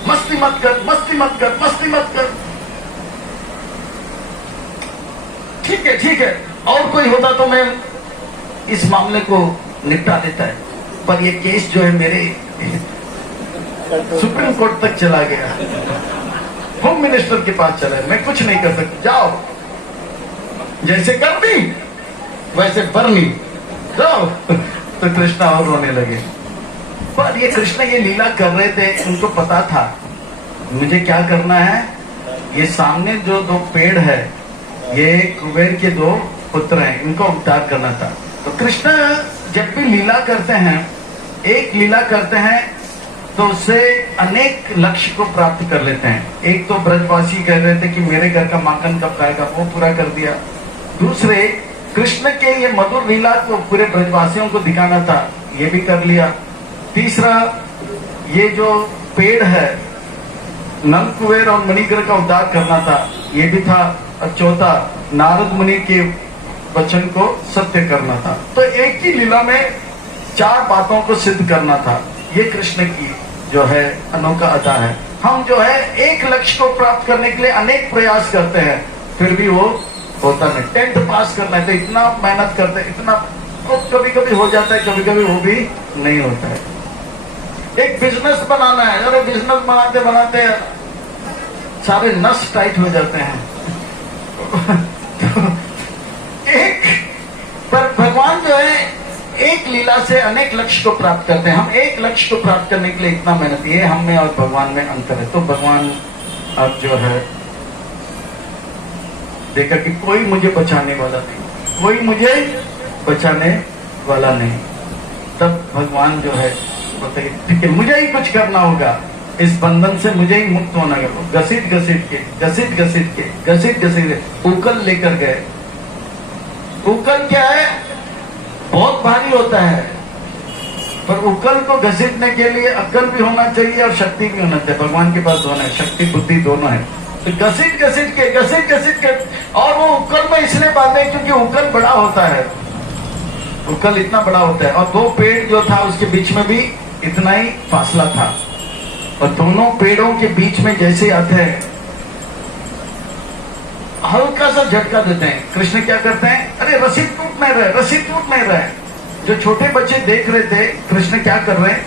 मस्ती मत कर, मस्ती मत कर, मस्ती मत कर। ठीक है ठीक है, और कोई होता तो मैं इस मामले को निपटा देता है, पर ये केस जो है मेरे सुप्रीम कोर्ट तक चला गया, होम मिनिस्टर के पास चला है, मैं कुछ नहीं कर सकता। जाओ, जैसे करनी वैसे भरनी, जाओ। तो कृष्ण और रोने लगे। पर ये कृष्ण ये लीला कर रहे थे, उनको पता था मुझे क्या करना है। ये सामने जो दो पेड़ है, ये कुबेर के दो पुत्र हैं, इनको उद्धार करना था। तो कृष्ण जब भी लीला करते हैं, एक लीला करते हैं तो उससे अनेक लक्ष्य को प्राप्त कर लेते हैं। एक तो ब्रजवासी कह रहे थे कि मेरे घर का माखन कब खाएगा, वो पूरा कर दिया। दूसरे कृष्ण के ये मधुर लीला को पूरे ब्रजवासियों को दिखाना था, ये भी कर लिया। तीसरा ये जो पेड़ है नल कुबेर और मणिग्रह का उद्धार करना था, ये भी था। और चौथा नारद मुनि के वचन को सत्य करना था। तो एक ही लीला में 4 बातों को सिद्ध करना था। ये कृष्ण की जो है अनोखा अदा है। हम जो है एक लक्ष्य को प्राप्त करने के लिए अनेक प्रयास करते हैं, फिर भी वो होता नहीं। 10th पास करना है तो इतना मेहनत करते हैं, इतना कभी कभी हो जाता है, कभी कभी वो भी नहीं होता है। एक बिजनेस बनाना है, अरे बिजनेस बनाते बनाते सारे नस टाइट हो जाते हैं। तो एक पर भगवान जो है एक लीला से अनेक लक्ष्य को प्राप्त करते हैं। हम एक लक्ष्य को प्राप्त करने के लिए इतना मेहनत, ये हम में और भगवान में अंतर है। तो भगवान अब जो है देखा कि कोई मुझे बचाने वाला नहीं, कोई मुझे बचाने वाला नहीं। तब भगवान जो है बोलते हैं ठीक है, मुझे ही कुछ करना होगा, इस बंधन से मुझे ही मुक्त होना होगा। घसीट घसीट के उकल लेकर गए। उकल क्या है, बहुत भारी होता है, पर उकल को घसीटने के लिए अक्ल भी होना चाहिए और शक्ति भी होना चाहिए। भगवान के पास दोनों है, शक्ति बुद्धि दोनों है। तो घसीट के और वो उकल में इसलिए बांधे क्योंकि उकल बड़ा होता है, उकल इतना बड़ा होता है। और 2 पेड़ जो था उसके बीच में भी इतना ही फासला था, और दोनों पेड़ों के बीच में जैसे आते हैं हल्का सा झटका देते हैं। कृष्ण क्या करते हैं, अरे रस्सी टूट नहीं रहे। जो छोटे बच्चे देख रहे थे कृष्ण क्या कर रहे हैं,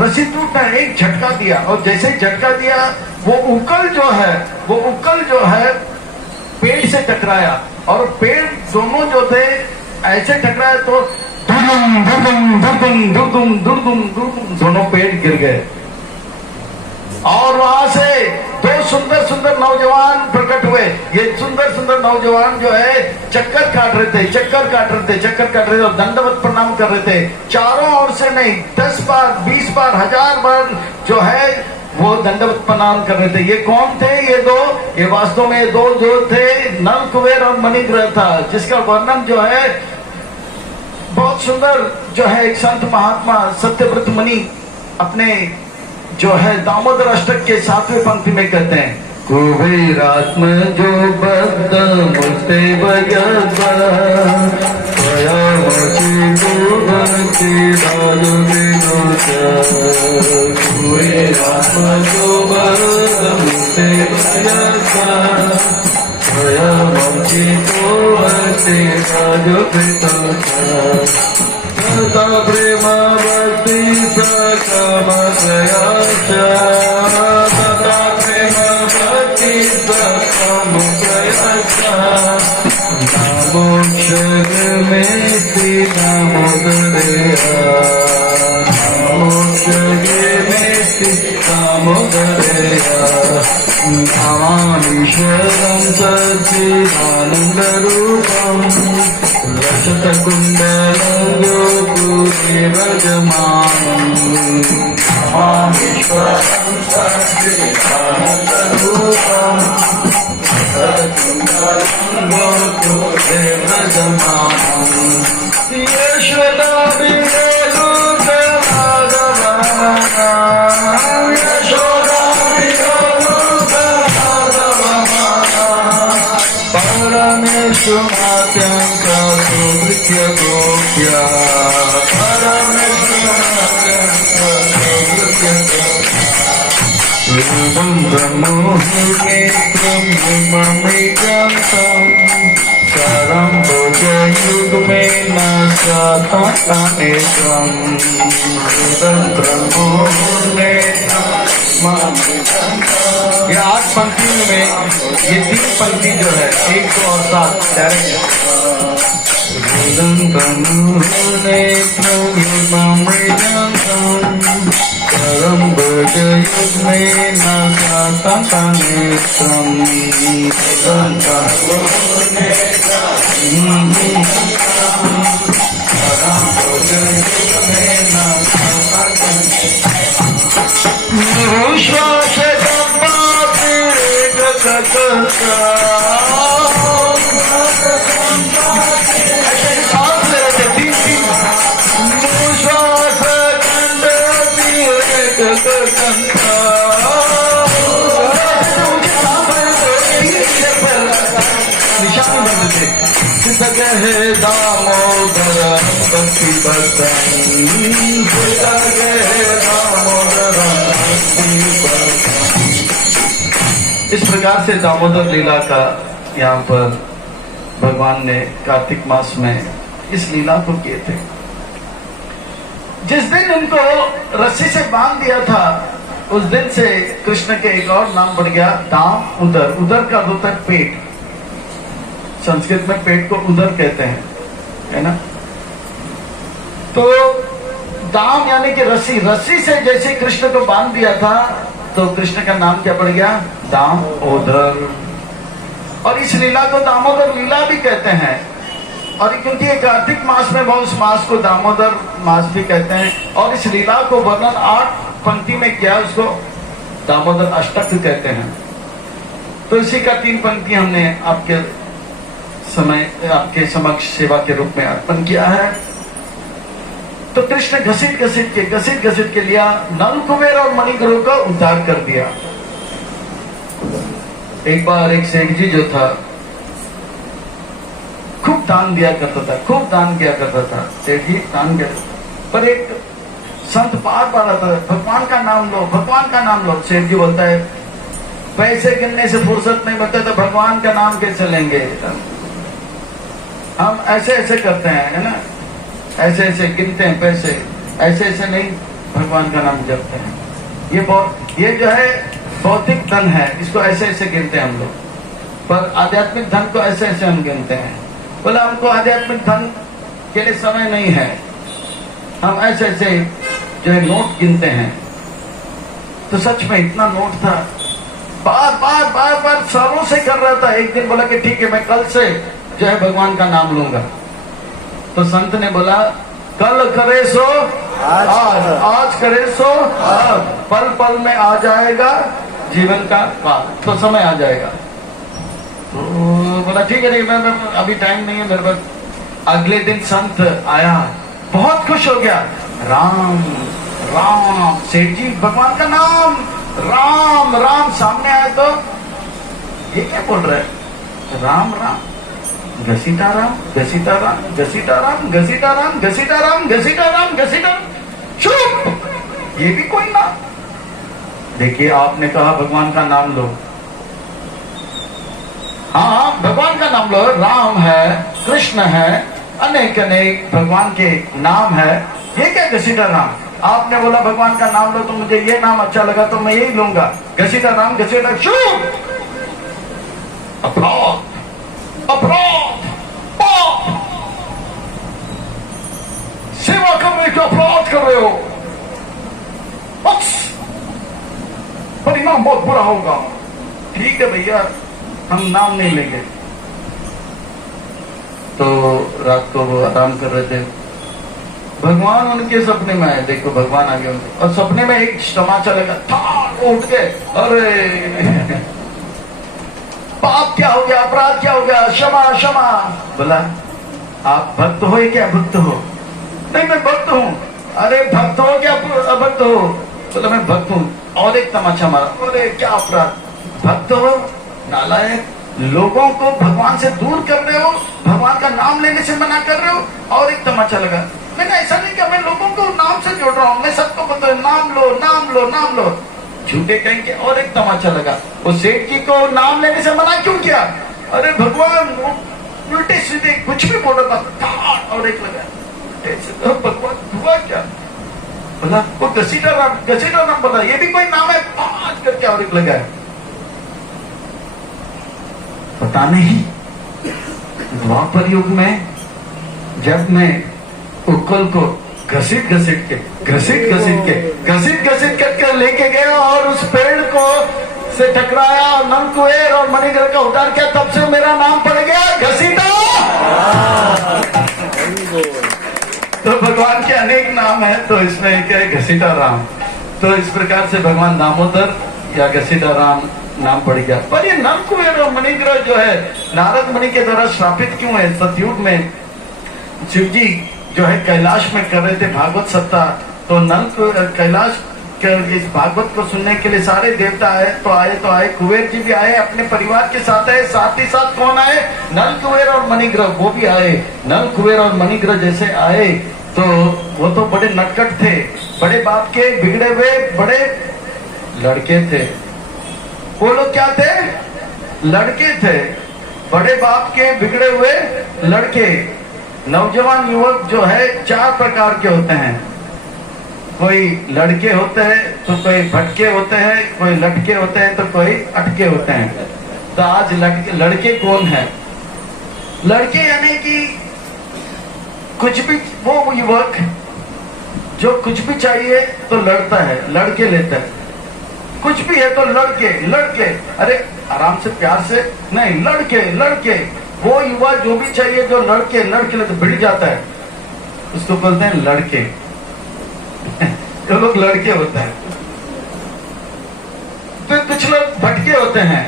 रस्सी टूट नहीं, एक झटका दिया। और जैसे झटका दिया वो उकल जो है पेड़ से टकराया, और पेड़ दोनों जो थे ऐसे टकराया तो दुर्दुम दोनों पेड़ गिर गए। और वहां से 2 सुंदर नौजवान प्रकट हुए। ये सुंदर नौजवान जो है चक्कर काट रहे थे और दंडवत प्रणाम कर रहे थे। चारों ओर से नहीं, 10 बार 20 बार 1000 बार जो है वो दंडवत प्रणाम कर रहे थे। ये कौन थे, ये वास्तव में 2 जो थे नल कुबेर और मणिग्रह था, जिसका वर्णन जो है बहुत सुंदर जो है एक संत महात्मा सत्यव्रत मुनि अपने जो है दामोदर अष्टक के 7वें पंक्ति में कहते हैं, कुबेरात्म जो बद्ध मुझसे बजता कुबेरात्म जो बद्ध मुझसे बजता प्रेम भक्ति सकम प्रयासा तथा प्रेम भक्ति सकम प्रयासा नामोक्षर में श्री दामोदरया नामोक्षर में श्री दामोदरया नामामीश्वरं सच्चिदानन्दरूपं रजतकुण्डलं ज्योतिर्विराजमानं नामामीश्वरं सच्चिदानन्दरूपं रजतकुण्डलं ज्योतिर्विराजमानं यशोदा ये 8 पंक्ति में ये 3 पंक्ति जो है 1 2 और 7 डायरेक्ट दामोदर भक्ति इस प्रकार से दामोदर लीला का यहाँ पर भगवान ने कार्तिक मास में इस लीला को किए थे। जिस दिन इनको रस्सी से बांध दिया था उस दिन से कृष्ण के एक और नाम बढ़ गया दाम उदर। उदर का होता है पेट, संस्कृत में पेट को उदर कहते हैं, है ना। तो दाम यानी कि रस्सी, रस्सी से जैसे कृष्ण को बांध दिया था तो कृष्ण का नाम क्या पड़ गया, दामोदर। और इस लीला को दामोदर लीला भी कहते हैं। और क्योंकि ये कार्तिक मास में वो उस मास को दामोदर मास भी कहते हैं। और इस लीला को वर्णन 8 पंक्ति में किया, उसको दामोदर अष्टक कहते हैं। तो इसी का 3 पंक्ति हमने आपके समक्ष सेवा के रूप में अर्पण किया है। तो कृष्ण घसीट घसीट के लिया नल कुबेर और मणिग्रह का उद्धार कर दिया। एक बार एक सेठ जी जो था खूब दान दिया करता था, खूब दान किया करता था। सेठ जी दान किया, पर एक संत बार आता था, भगवान का नाम लो, भगवान का नाम लो। सेठ जी बोलता है पैसे गिनने से फुर्सत नहीं मिलता तो भगवान का नाम कैसे लेंगे। हम ऐसे ऐसे करते हैं, है ना, ऐसे ऐसे गिनते हैं पैसे, ऐसे ऐसे नहीं भगवान का नाम जपते हैं। ये जो है भौतिक धन है, इसको ऐसे ऐसे गिनते हैं हम लोग, पर आध्यात्मिक धन को ऐसे ऐसे हम गिनते हैं। बोला हमको आध्यात्मिक धन के लिए समय नहीं है, हम ऐसे ऐसे जो है नोट गिनते हैं। तो सच में इतना नोट था, बार बार सालों से कर रहा था। एक दिन बोला कि ठीक है मैं कल से जो है भगवान का नाम लूंगा। तो संत ने बोला कल करे सो आज करे सो आज, पल पल में आ जाएगा जीवन का काल, तो समय आ जाएगा। तो बोला ठीक है, नहीं मैं अभी टाइम नहीं है मेरे पास। अगले दिन संत आया, बहुत खुश हो गया। राम राम, सेठ जी भगवान का नाम राम राम। सामने आया तो ये क्या बोल रहे हैं, राम राम, घसीटाराम घसीटाराम घसीटाराम घसीटाराम घसीटाराम घसीटाराम घसीटाराम। चुप, ये भी कोई नाम। देखिए आपने कहा भगवान का नाम लो, हाँ भगवान का नाम लो। राम है, कृष्ण है, अनेक अनेक भगवान के नाम है। ये क्या घसीटाराम? आपने बोला भगवान का नाम लो तो मुझे ये नाम अच्छा लगा तो मैं यही लूंगा, घसीटाराम घसीटा। चुप, अपराध अपराध पाप, सेवा करने का अपराध कर रहे हो, बस परिणाम बहुत बुरा होगा। ठीक है भैया, हम नाम नहीं लेंगे। तो रात को वो आराम कर रहे थे, भगवान उनके सपने में आए। देखो भगवान आ गए उनके, और सपने में एक तमाचा लगा, उठ गए। अरे पाप क्या हो गया, अपराध क्या हो गया, क्षमा क्षमा। बोला आप भक्त हो क्या, भक्त हो? नहीं मैं भक्त हूँ। अरे भक्त हो क्या अभक्त हो? बोला मैं भक्त हूँ। और एक तमाचा मारा, अरे क्या अपराध, भक्त हो नालायक, लोगों को भगवान से दूर कर रहे हो, भगवान का नाम लेने से मना कर रहे हो। और एक तमाचा लगा, मैंने ऐसा नहीं किया, मैं लोगों को नाम से जोड़ रहा हूँ, मैं सबको बता नाम लो नाम लो नाम लो। झूठे कहेंगे। और एक तमाचा लगा, वो सेठ जी को नाम लेने से मना क्यों किया? अरे भगवान उल्टे सीधे कुछ भी बोल रहा था। और एक लगा, भगवान हुआ क्या? बोला वो घसीटा नाम बोला, ये भी कोई नाम है, पांच करके। और एक लगा, पता नहीं। द्वापर युग में जब मैं उकल को घसीट कर लेके गया और उस पेड़ को से टकराया और नलकुबेर और मणिग्रह का उद्धार किया, तब से मेरा नाम पड़ गया घसीटा। तो भगवान के अनेक नाम है, तो इसमें एक है घसीटा राम। तो इस प्रकार से भगवान दामोदर या घसीटा राम नाम पड़ गया। पर ये नलकुबेर और मणिग्रह जो है नारद मुनि के द्वारा श्रापित क्यों है? सतयुग में शिव जी जो है कैलाश में कर रहे थे भागवत सप्ताह, तो कैलाश इस भागवत को सुनने के लिए सारे देवता आए। कुबेर जी भी आए, अपने परिवार के साथ आए। साथ ही साथ कौन आए? नल कुबेर और मणिग्रह, वो भी आए। नल कुबेर और मणिग्रह जैसे आए तो वो तो बड़े नटखट थे, बड़े बाप के बिगड़े हुए बड़े लड़के थे। वो लोग क्या थे? लड़के थे, बड़े बाप के बिगड़े हुए लड़के। नौजवान युवक जो है 4 प्रकार के होते हैं। कोई लड़के होते हैं तो कोई भटके होते हैं, कोई लटके होते हैं तो कोई अटके होते हैं। तो आज लड़के कौन है? लड़के यानी कि कुछ भी, वो युवक जो कुछ भी चाहिए तो लड़ता है, लड़के लेता है। कुछ भी है तो लड़के, अरे आराम से प्यार से नहीं, लड़के। वो युवा जो भी चाहिए जो लड़के लेते भिड़ जाता है, उसको बोलते हैं लड़के। तो लोग लड़के होते हैं। फिर कुछ लोग भटके होते हैं।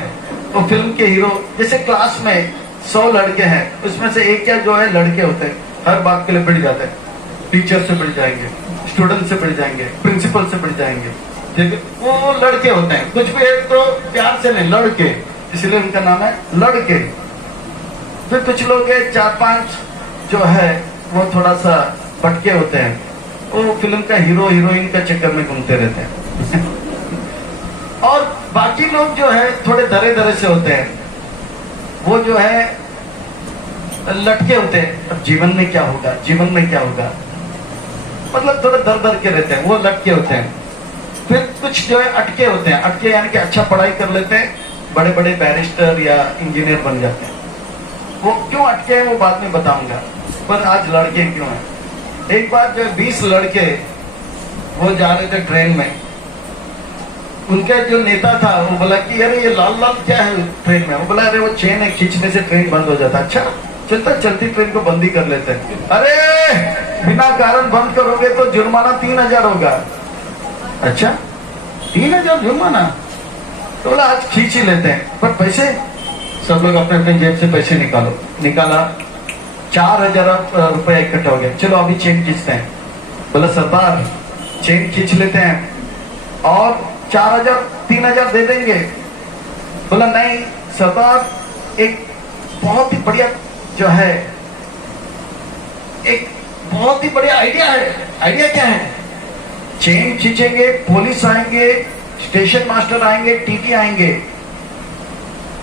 तो फिल्म के हीरो जैसे क्लास में 100 लड़के हैं, उसमें से एक या जो है लड़के होते हैं, हर बात के लिए भिड़ जाते हैं। टीचर से भिड़ जाएंगे, स्टूडेंट से भिड़ जाएंगे, प्रिंसिपल से भिड़ जाएंगे, ठीक है, वो लड़के होते हैं। कुछ भी है तो प्यार से नहीं, लड़के, इसलिए उनका नाम है लड़के। फिर कुछ लोग 4-5 जो है वो थोड़ा सा भटके होते हैं, वो फिल्म का हीरो हीरोइन का चक्कर में घूमते रहते हैं। और बाकी लोग जो है थोड़े दरे से होते हैं, वो जो है लटके होते हैं। अब जीवन में क्या होगा, मतलब थोड़े दर के रहते हैं, वो लटके होते हैं। फिर कुछ जो है अटके होते हैं। अटके यानी कि अच्छा पढ़ाई कर लेते हैं, बड़े बड़े बैरिस्टर या इंजीनियर बन जाते हैं। वो क्यों अटके हैं वो बाद में बताऊंगा, पर आज लड़के क्यों हैं। एक बार जो 20 लड़के वो जा रहे थे ट्रेन में, उनका जो नेता था वो बोला कि अरे ये लाल क्या है ट्रेन में? वो बोला अरे वो चेन है, खींचने से ट्रेन बंद हो जाता। अच्छा, चलती ट्रेन को बंद ही कर लेते हैं। अरे बिना कारण बंद करोगे तो जुर्माना 3000 होगा। अच्छा, 3000 जुर्माना? तो बोला आज खींच ही लेते हैं, पर पैसे सब लोग अपने अपने जेब से पैसे निकाला। 4000 रुपया इकट्ठा हो गया। चलो अभी चेन खींचते हैं। बोला सरदार चेन खींच लेते हैं और 3000 दे देंगे। बोला नहीं सरदार, एक बहुत ही बढ़िया जो है, एक बहुत ही बढ़िया आइडिया है। आइडिया क्या है? चेन खींचेंगे, पुलिस आएंगे, स्टेशन मास्टर आएंगे, टीटी आएंगे।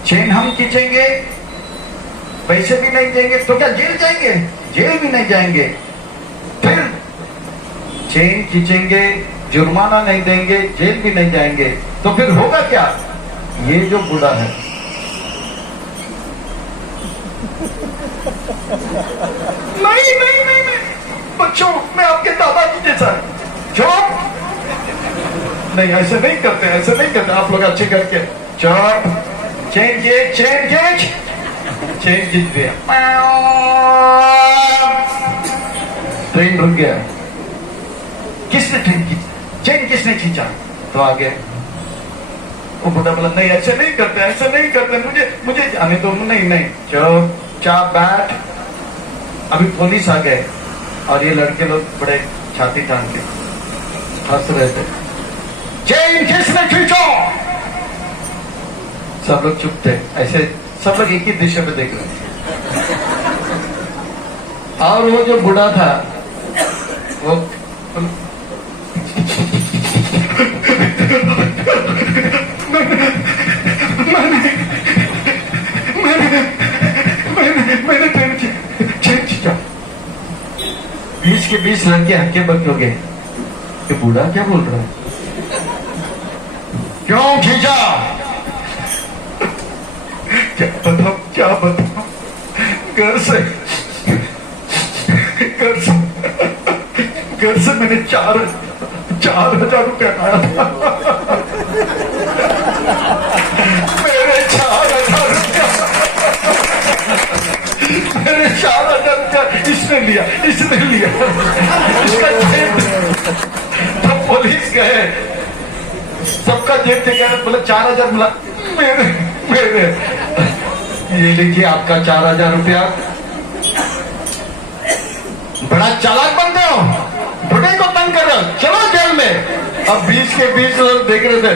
चेन हम खींचेंगे, पैसे भी नहीं देंगे तो क्या जेल जाएंगे? जेल भी नहीं जाएंगे। फिर चेन खींचेंगे, जुर्माना नहीं देंगे, जेल भी नहीं जाएंगे, तो फिर होगा क्या? ये जो बूढ़ा है, नहीं बच्चों, मैं आपके दादाजी जैसा चुप नहीं, ऐसे नहीं करते आप लोग अच्छे करके। चुप, चेन खींच दिया, ट्रेन रुक गया। किसने चेन किसने खींचा? तो आगे वो बुढ़ा बोला नहीं ऐसे नहीं करते, मुझे जाने दो। नहीं, चुपचाप बैठ। अभी पुलिस आ गए और ये लड़के लोग बड़े छाती तान के हंस रहे थे। चेन किसने खींचा? सब लोग चुप थे, ऐसे सब लोग एक ही दिशा पे देख रहे थे। और वो जो बूढ़ा था वो मैंने चेन खींचा। 20 के 20 लड़के हक्के बक हो गए कि बूढ़ा क्या बोल रहा है, क्यों खींचा? क्या पता क्या बताऊं, घर से मैंने 4,000 रुपया लाया था। मेरे 4,000 रुपया इसने लिया इसका जेब। तब पुलिस गए, सबका जेब थे, बोले 4,000 मिला। मेरे ये लीजिए आपका 4,000 रुपया। बड़ा चालाक बनते हो, बुढ़े को तंग कर रहे हो, चलो जेल में। अब 20 के 20 लोग देख रहे थे।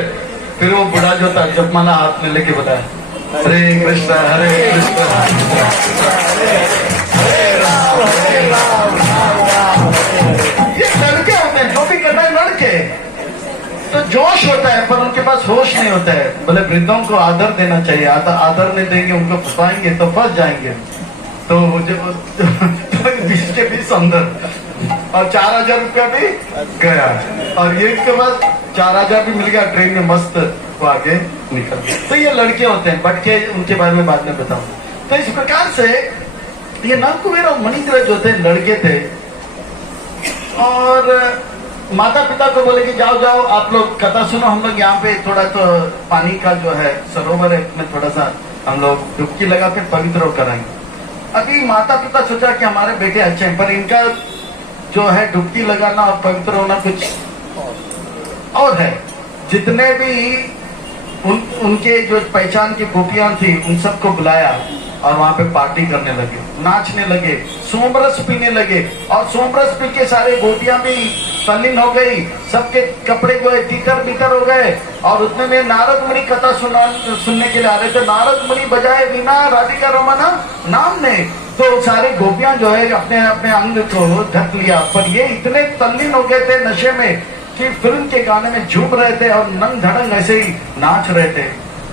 फिर वो बुढ़ा जो था जपमाला हाथ में लेके बताया, हरे कृष्ण हरे कृष्ण हरे राम। ये लड़के होते हैं, जो भी करना है लड़के, तो जोश होता है पर उनके पास होश नहीं होता है। बोले वृद्धों को आदर देना चाहिए, आदर नहीं देंगे उनको फंसाएंगे तो फंस जाएंगे। तो 20 के 20 अंदर और 4,000 रुपया भी गया। और ये के बाद 4,000 भी मिल गया, ट्रेन में मस्त वो आगे निकल गया। तो ये लड़के होते हैं, बट के उनके बारे में बाद में बताऊं। तो इस प्रकार से ये नलकुबेर और मणिग्रह जो थे लड़के थे, और माता पिता को बोले कि जाओ जाओ आप लोग कथा सुनो, हम लोग यहाँ पे थोड़ा तो पानी का जो है सरोवर है में थोड़ा सा हम लोग डुबकी लगा के पवित्र कराएंगे। अभी माता पिता सोचा कि हमारे बेटे अच्छे हैं, पर इनका जो है डुबकी लगाना और पवित्र होना कुछ और है। जितने भी उनके जो पहचान की गोपियां थी उन सबको बुलाया और वहां पे पार्टी करने लगे, नाचने लगे, सोमरस पीने लगे। और सोमरस पी के सारे गोपियां भी तल्लीन हो गई, सबके कपड़े गए तीतर बीतर हो गए। और उतने में नारद मुनि कथा सुनने के लिए आ रहे थे। नारद मुनि बजाए बिना राधिका रमना नाम ने, तो सारे गोपियां जो है अपने अपने अंग को ढक लिया। पर ये इतने तल्लीन हो गए थे नशे में कि फिल्म के गाने में झूम रहे थे और नंग धड़ंग ऐसे ही नाच रहे थे।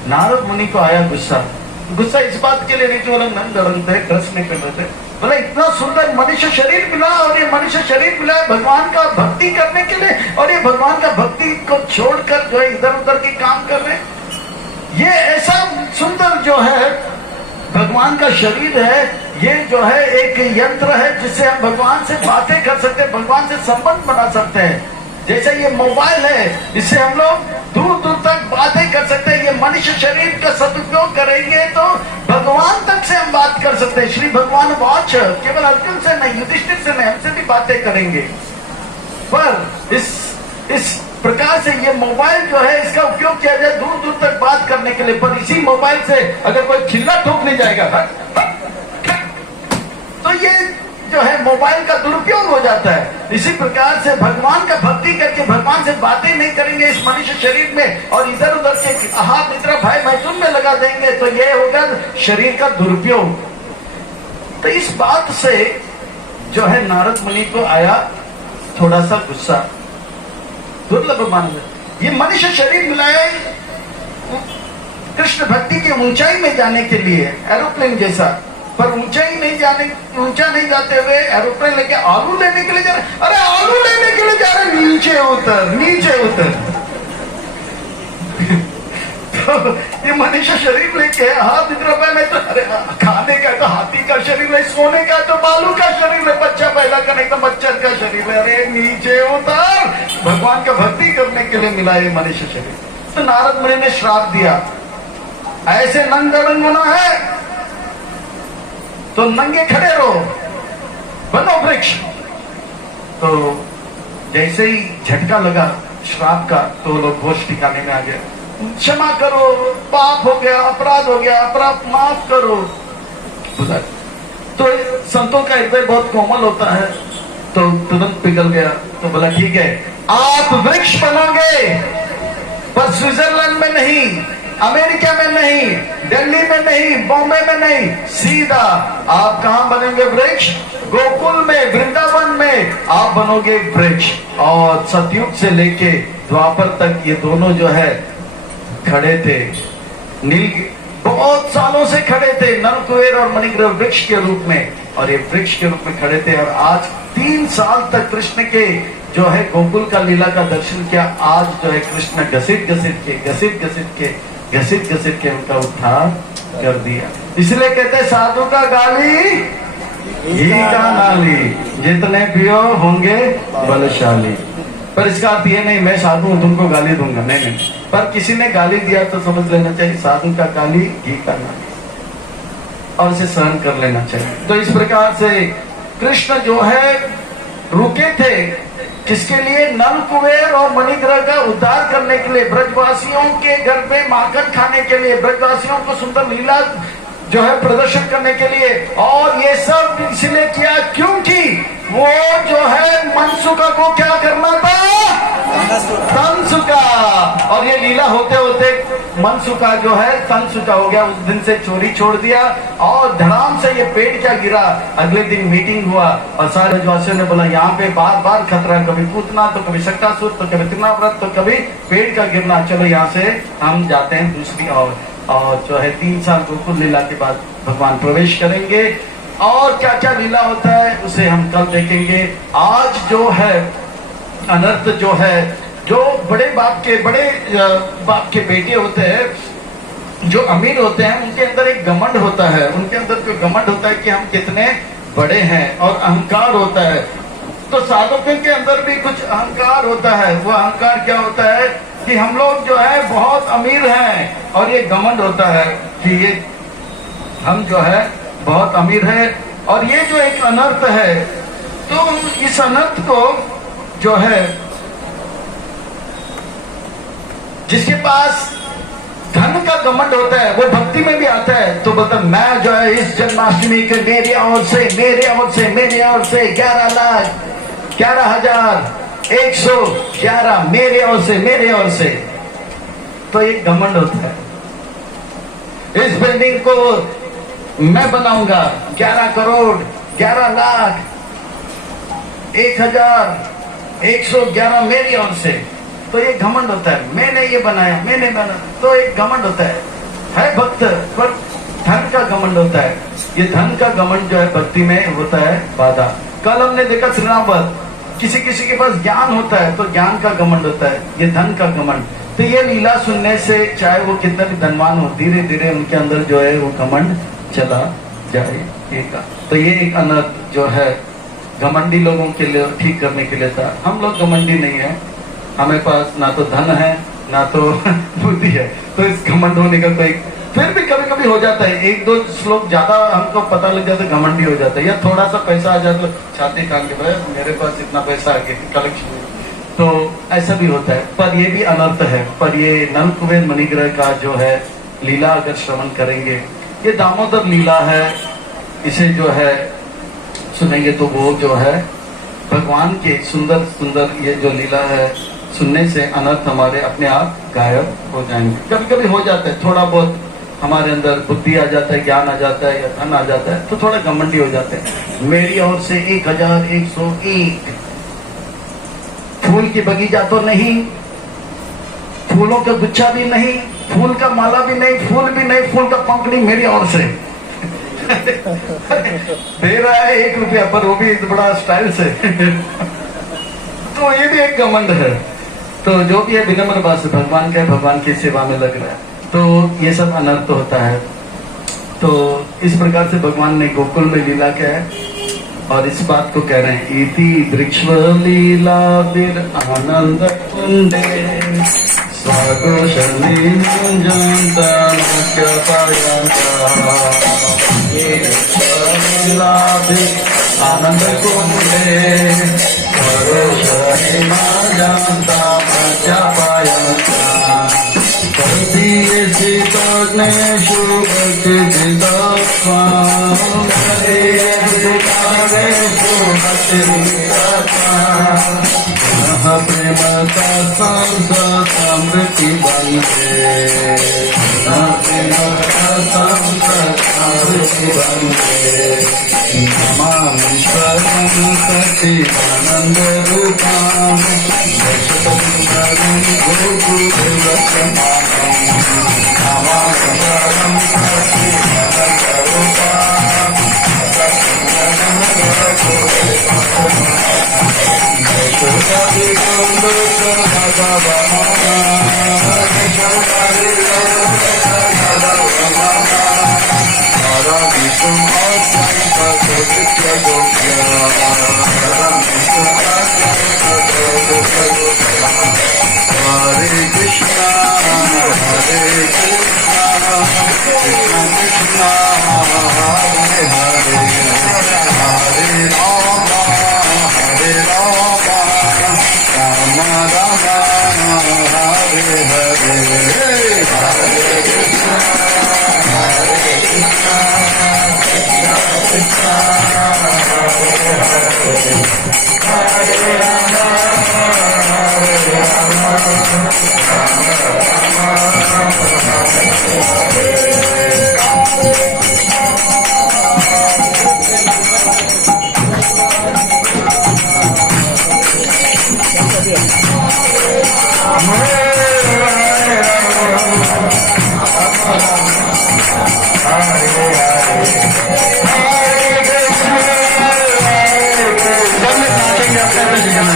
नारद मुनि को आया गुस्सा इस बात के लिए नहीं कि वो लोग नंग धड़ंग थे, ड्रेस नहीं पहन रहे थे। बोले इतना सुंदर मनुष्य शरीर मिला, और ये मनुष्य शरीर मिला है भगवान का भक्ति करने के लिए, और ये भगवान का भक्ति को छोड़कर जो है इधर उधर के काम कर रहे। ये ऐसा सुंदर जो है भगवान का शरीर है, ये जो है एक यंत्र है जिससे हम भगवान से बातें कर सकते हैं, भगवान से संबंध बना सकते हैं। जैसे ये मोबाइल है, इससे हम लोग दूर दूर तक बातें कर सकते हैं। ये मनुष्य शरीर का सदुपयोग करेंगे तो भगवान तक से हम बात कर सकते हैं। श्री भगवान वाच केवल अर्जुन से नहीं, युधिष्ठिर से नहीं, हमसे भी बातें करेंगे। पर इस प्रकार से ये मोबाइल जो है इसका उपयोग किया जाए दूर दूर तक बात करने के लिए। पर इसी मोबाइल से अगर कोई चिल्ला ठोक नहीं जाएगा तो ये जो है मोबाइल का दुरुपयोग हो जाता है। इसी प्रकार से भगवान का भक्ति करके भगवान से बातें नहीं करेंगे इस मनुष्य शरीर में, और इधर उधर के हाथ निद्रा भय मैथुन में लगा देंगे, तो ये होगा शरीर का दुरुपयोग। तो इस बात से जो है नारद मुनि को आया थोड़ा सा गुस्सा। दुर्लभ मान ये मनुष्य शरीर मिलाए कृष्ण भक्ति की ऊंचाई में जाने के लिए, एरोप्लेन जैसा, पर ऊंचा नहीं जाते हुए एरोप्लेन लेके आलू लेने के लिए जा रहे। अरे आलू लेने के लिए जा रहे, नीचे उतर। तो ये मनुष्य शरीर लेके हाथ निद्रा में, तो अरे खाने का तो हाथी का शरीर है, सोने का तो बालू का शरीर है, बच्चा पैदा करने का मच्छर का शरीर है। अरे नीचे उतर, भगवान का भक्ति करने के लिए मिला ये मनुष्य शरीर। तो नारद मुनि ने श्राप दिया, ऐसे नंग दड़ंग होना है तो नंगे खड़े रहो, बनो वृक्ष। तो जैसे ही झटका लगा श्राप का तो लोग होश ठिकाने में आ गए। क्षमा करो, पाप हो गया, अपराध हो गया, अपराध माफ करो। तो संतों का हृदय बहुत कोमल होता है, तो तुरंत पिघल गया। तो बोला ठीक है, आप वृक्ष बनोगे, पर स्विट्जरलैंड में नहीं, अमेरिका में नहीं, दिल्ली में नहीं, बॉम्बे में नहीं, सीधा आप कहां बनेंगे वृक्ष? गोकुल में, वृंदावन में आप बनोगे वृक्ष। और सतयुग से लेके द्वापर तक ये दोनों जो है खड़े थे, बहुत सालों से खड़े थे, नलकुबेर और मणिग्रह वृक्ष के रूप में, और ये वृक्ष के रूप में खड़े थे। और आज 3 साल तक कृष्ण के जो है गोकुल का लीला का दर्शन किया। आज जो है कृष्ण घसीट घसीट के उनका उद्धार कर दिया। इसलिए कहते हैं साधु का गाली घी का नाली, जितने पियो होंगे बलशाली। पर इसका अर्थ ये नहीं मैं साधु हूं तुमको गाली दूंगा, नहीं। पर किसी ने गाली दिया तो समझ लेना चाहिए साधु का गाली घी का नाली, और इसे सहन कर लेना चाहिए। तो इस प्रकार से कृष्ण जो है रुके थे किसके लिए? नल कुबेर और मणिग्रह का उद्धार करने के लिए, ब्रजवासियों के घर पे माखन खाने के लिए, ब्रजवासियों को सुंदर लीला जो है प्रदर्शन करने के लिए। और ये सब इसलिए किया क्योंकि वो जो है मनसुका को क्या करना था? तनसुका। और ये लीला होते होते मनसुका जो है तनसुका हो गया, उस दिन से चोरी छोड़ दिया और धड़ाम से ये पेड़ क्या गिरा। अगले दिन मीटिंग हुआ और सारे ब्रजवासियों ने बोला यहाँ पे बार बार खतरा, कभी पूतना तो कभी शक्तासुर तो कभी त्रिनाव्रत तो कभी पेड़ का गिरना, चलो यहाँ से हम जाते हैं दूसरी और जो है 3 साल गोकुल लीला के बाद भगवान प्रवेश करेंगे। और क्या क्या लीला होता है उसे हम कल देखेंगे। आज जो है अनर्थ जो है, जो बड़े बाप के बेटे होते हैं, जो अमीर होते हैं, उनके अंदर एक घमंड होता है, उनके अंदर कोई घमंड होता है कि हम कितने बड़े हैं, और अहंकार होता है। तो साधकों के अंदर भी कुछ अहंकार होता है। वो अहंकार क्या होता है कि हम लोग जो है बहुत अमीर हैं, और ये घमंड होता है कि ये हम जो है बहुत अमीर है। और ये जो एक अनर्थ है, तो इस अनर्थ को जो है जिसके पास धन का घमंड होता है वो भक्ति में भी आता है, तो बोलता मैं जो है इस जन्माष्टमी के मेरे ओर से 11,11,111 मेरे ओर से। तो एक घमंड होता है। इस बिल्डिंग को मैं बनाऊंगा 11 करोड़ 11 लाख 1,111 मेरी ओर से। तो ये घमंड होता है, मैंने ये बनाया, मैंने बनाया, तो एक घमंड होता है भक्त, पर धन का घमंड होता है। ये धन का घमंड जो है भक्ति में होता है बाधा। कल हमने देखा श्रीनावत, किसी किसी के पास ज्ञान होता है तो ज्ञान का घमंड होता है, ये धन का घमंड। तो ये लीला सुनने से चाहे वो कितना भी धनवान हो, धीरे धीरे उनके अंदर जो है वो घमंड चला जाएगा। तो ये एक अनर्थ जो है घमंडी लोगों के लिए ठीक करने के लिए था। हम लोग घमंडी नहीं है, हमें पास ना तो धन है ना तो बुद्धि है, तो इस घमंड होने का कोई, फिर भी कभी कभी हो जाता है, 1-2 श्लोक ज्यादा हमको पता लग जाता है घमंडी हो जाता है, या थोड़ा सा पैसा आ जाता है छाती कान के भाई मेरे पास इतना पैसा आ गया कलेक्शन, तो ऐसा भी होता है। पर ये भी अनर्थ है। पर ये नल कुबेर मणिग्रह का जो है लीला अगर श्रवण करेंगे, ये दामोदर लीला है, इसे जो है सुनेंगे तो वो जो है भगवान के सुंदर सुंदर ये जो लीला है सुनने से अनर्थ हमारे अपने आप गायब हो जाएंगे। कभी कभी हो जाता है, थोड़ा बहुत हमारे अंदर बुद्धि आ जाता है, ज्ञान आ जाता है या धन आ जाता है, तो थोड़ा घमंडी हो जाते हैं। मेरी ओर से 1,101 फूल की बगीचा तो नहीं, फूलों का गुच्छा भी नहीं, फूल का माला भी नहीं, फूल भी नहीं, फूल का पंखड़ी मेरी ओर से दे रहा है 1 रुपया, पर वो भी बड़ा स्टाइल से तो ये भी एक घमंड है। तो जो भी है विनम्र भाव से भगवान का भगवान की सेवा में लग रहा है, तो ये सब अनर्थ होता है। तो इस प्रकार से भगवान ने गोकुल में लीला किया है और इस बात को कह रहे हैं, इति वृक्ष लीला बिर आनंद कुंडे स्वागोशनी मुंजंता मुख्य पायंता लीला बिर आनंद कुंडे स्वागोशनी मुंजंता मुख्य पायंता प्रेमता समृति बंदे सती आनंद रूपाम सब में नाचेंगे अपने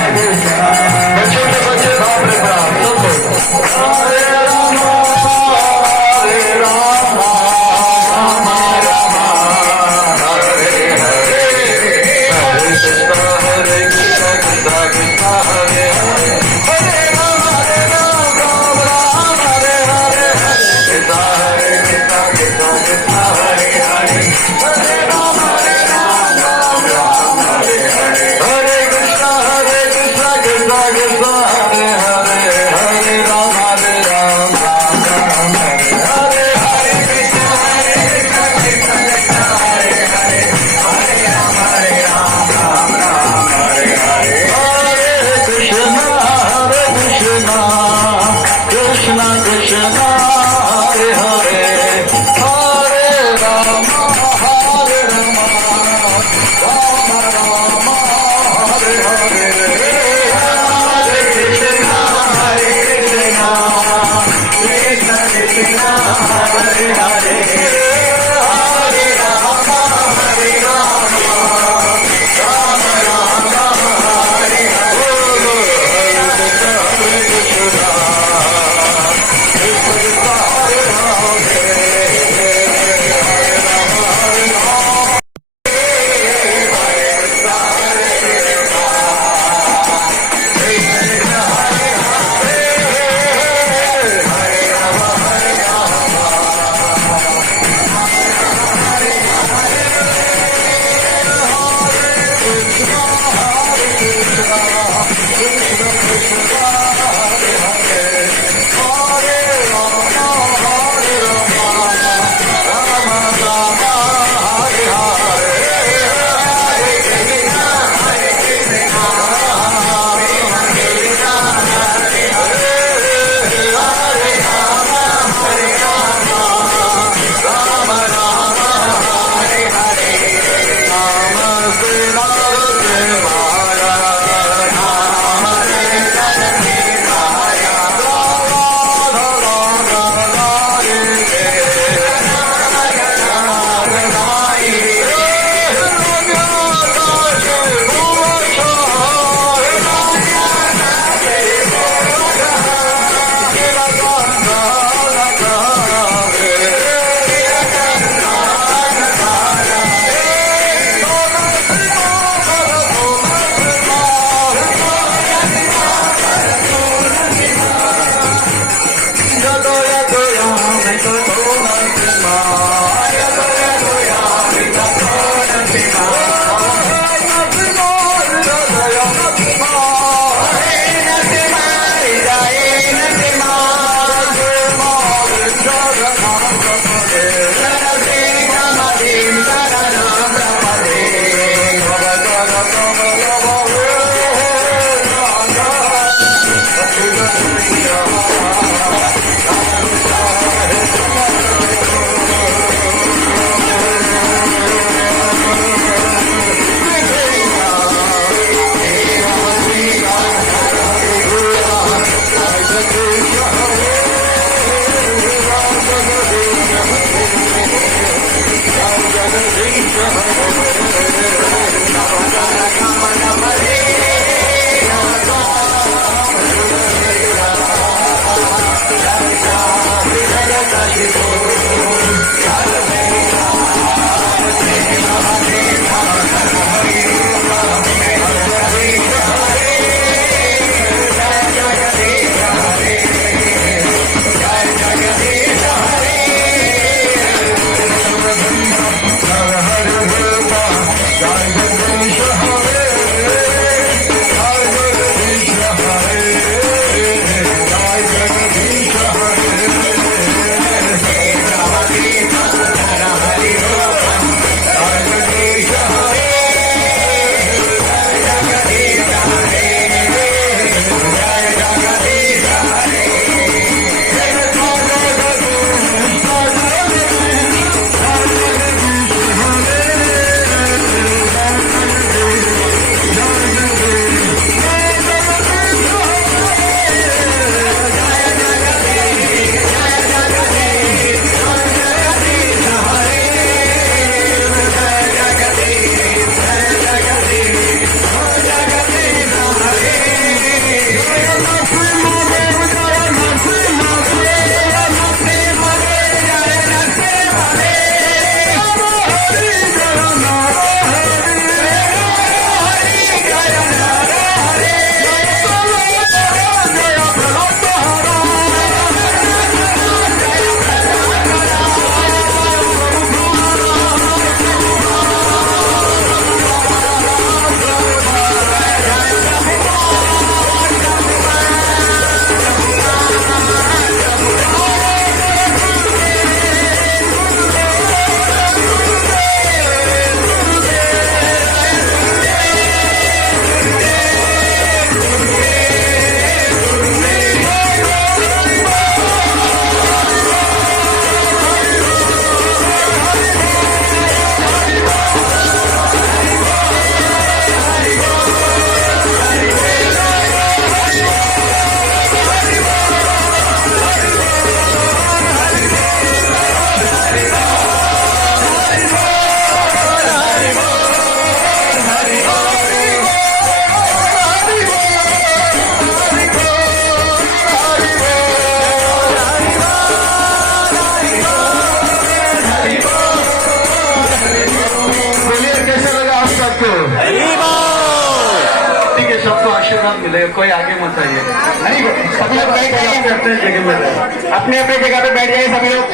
ठीक है, सबको आशीर्वाद मिलेगा, कोई आगे मत आइए। हरी बोल। सभी लोग बैठ जाइए, अपने जगह में रहे। अपने अपने जगह पे बैठ जाइए सभी लोग।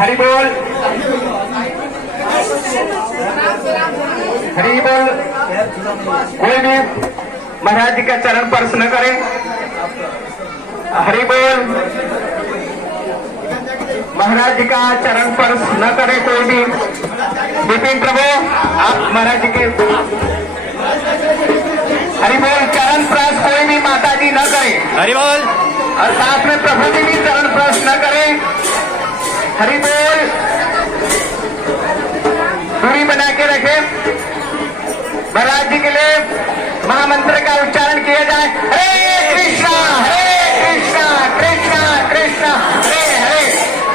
हरी बोल, हरी बोल। कोई भी महाराज जी का चरण स्पर्श न करे। हरि बोल। महाराज जी का चरण स्पर्श न करे कोई भी। विपिन प्रभु, आप महाराज जी के हरि बोल। चरण स्पर्श कोई भी माता जी न करे। हरि बोल। और साथ में प्रभु जी भी चरण स्पर्श न करे। हरि बोल। दूरी बना के रखे। महाराज जी के लिए महामंत्र का उच्चारण किया जाए। हरे कृष्णा कृष्णा कृष्णा हरे हरे,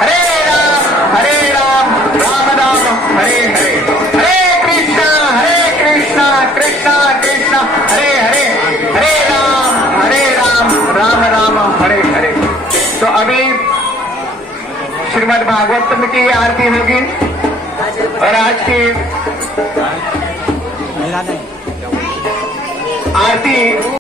हरे राम राम राम हरे हरे। हरे कृष्णा कृष्णा कृष्णा हरे हरे, हरे राम राम राम हरे हरे। तो अभी श्रीमद् भागवतम की आरती होगी और आज की आरती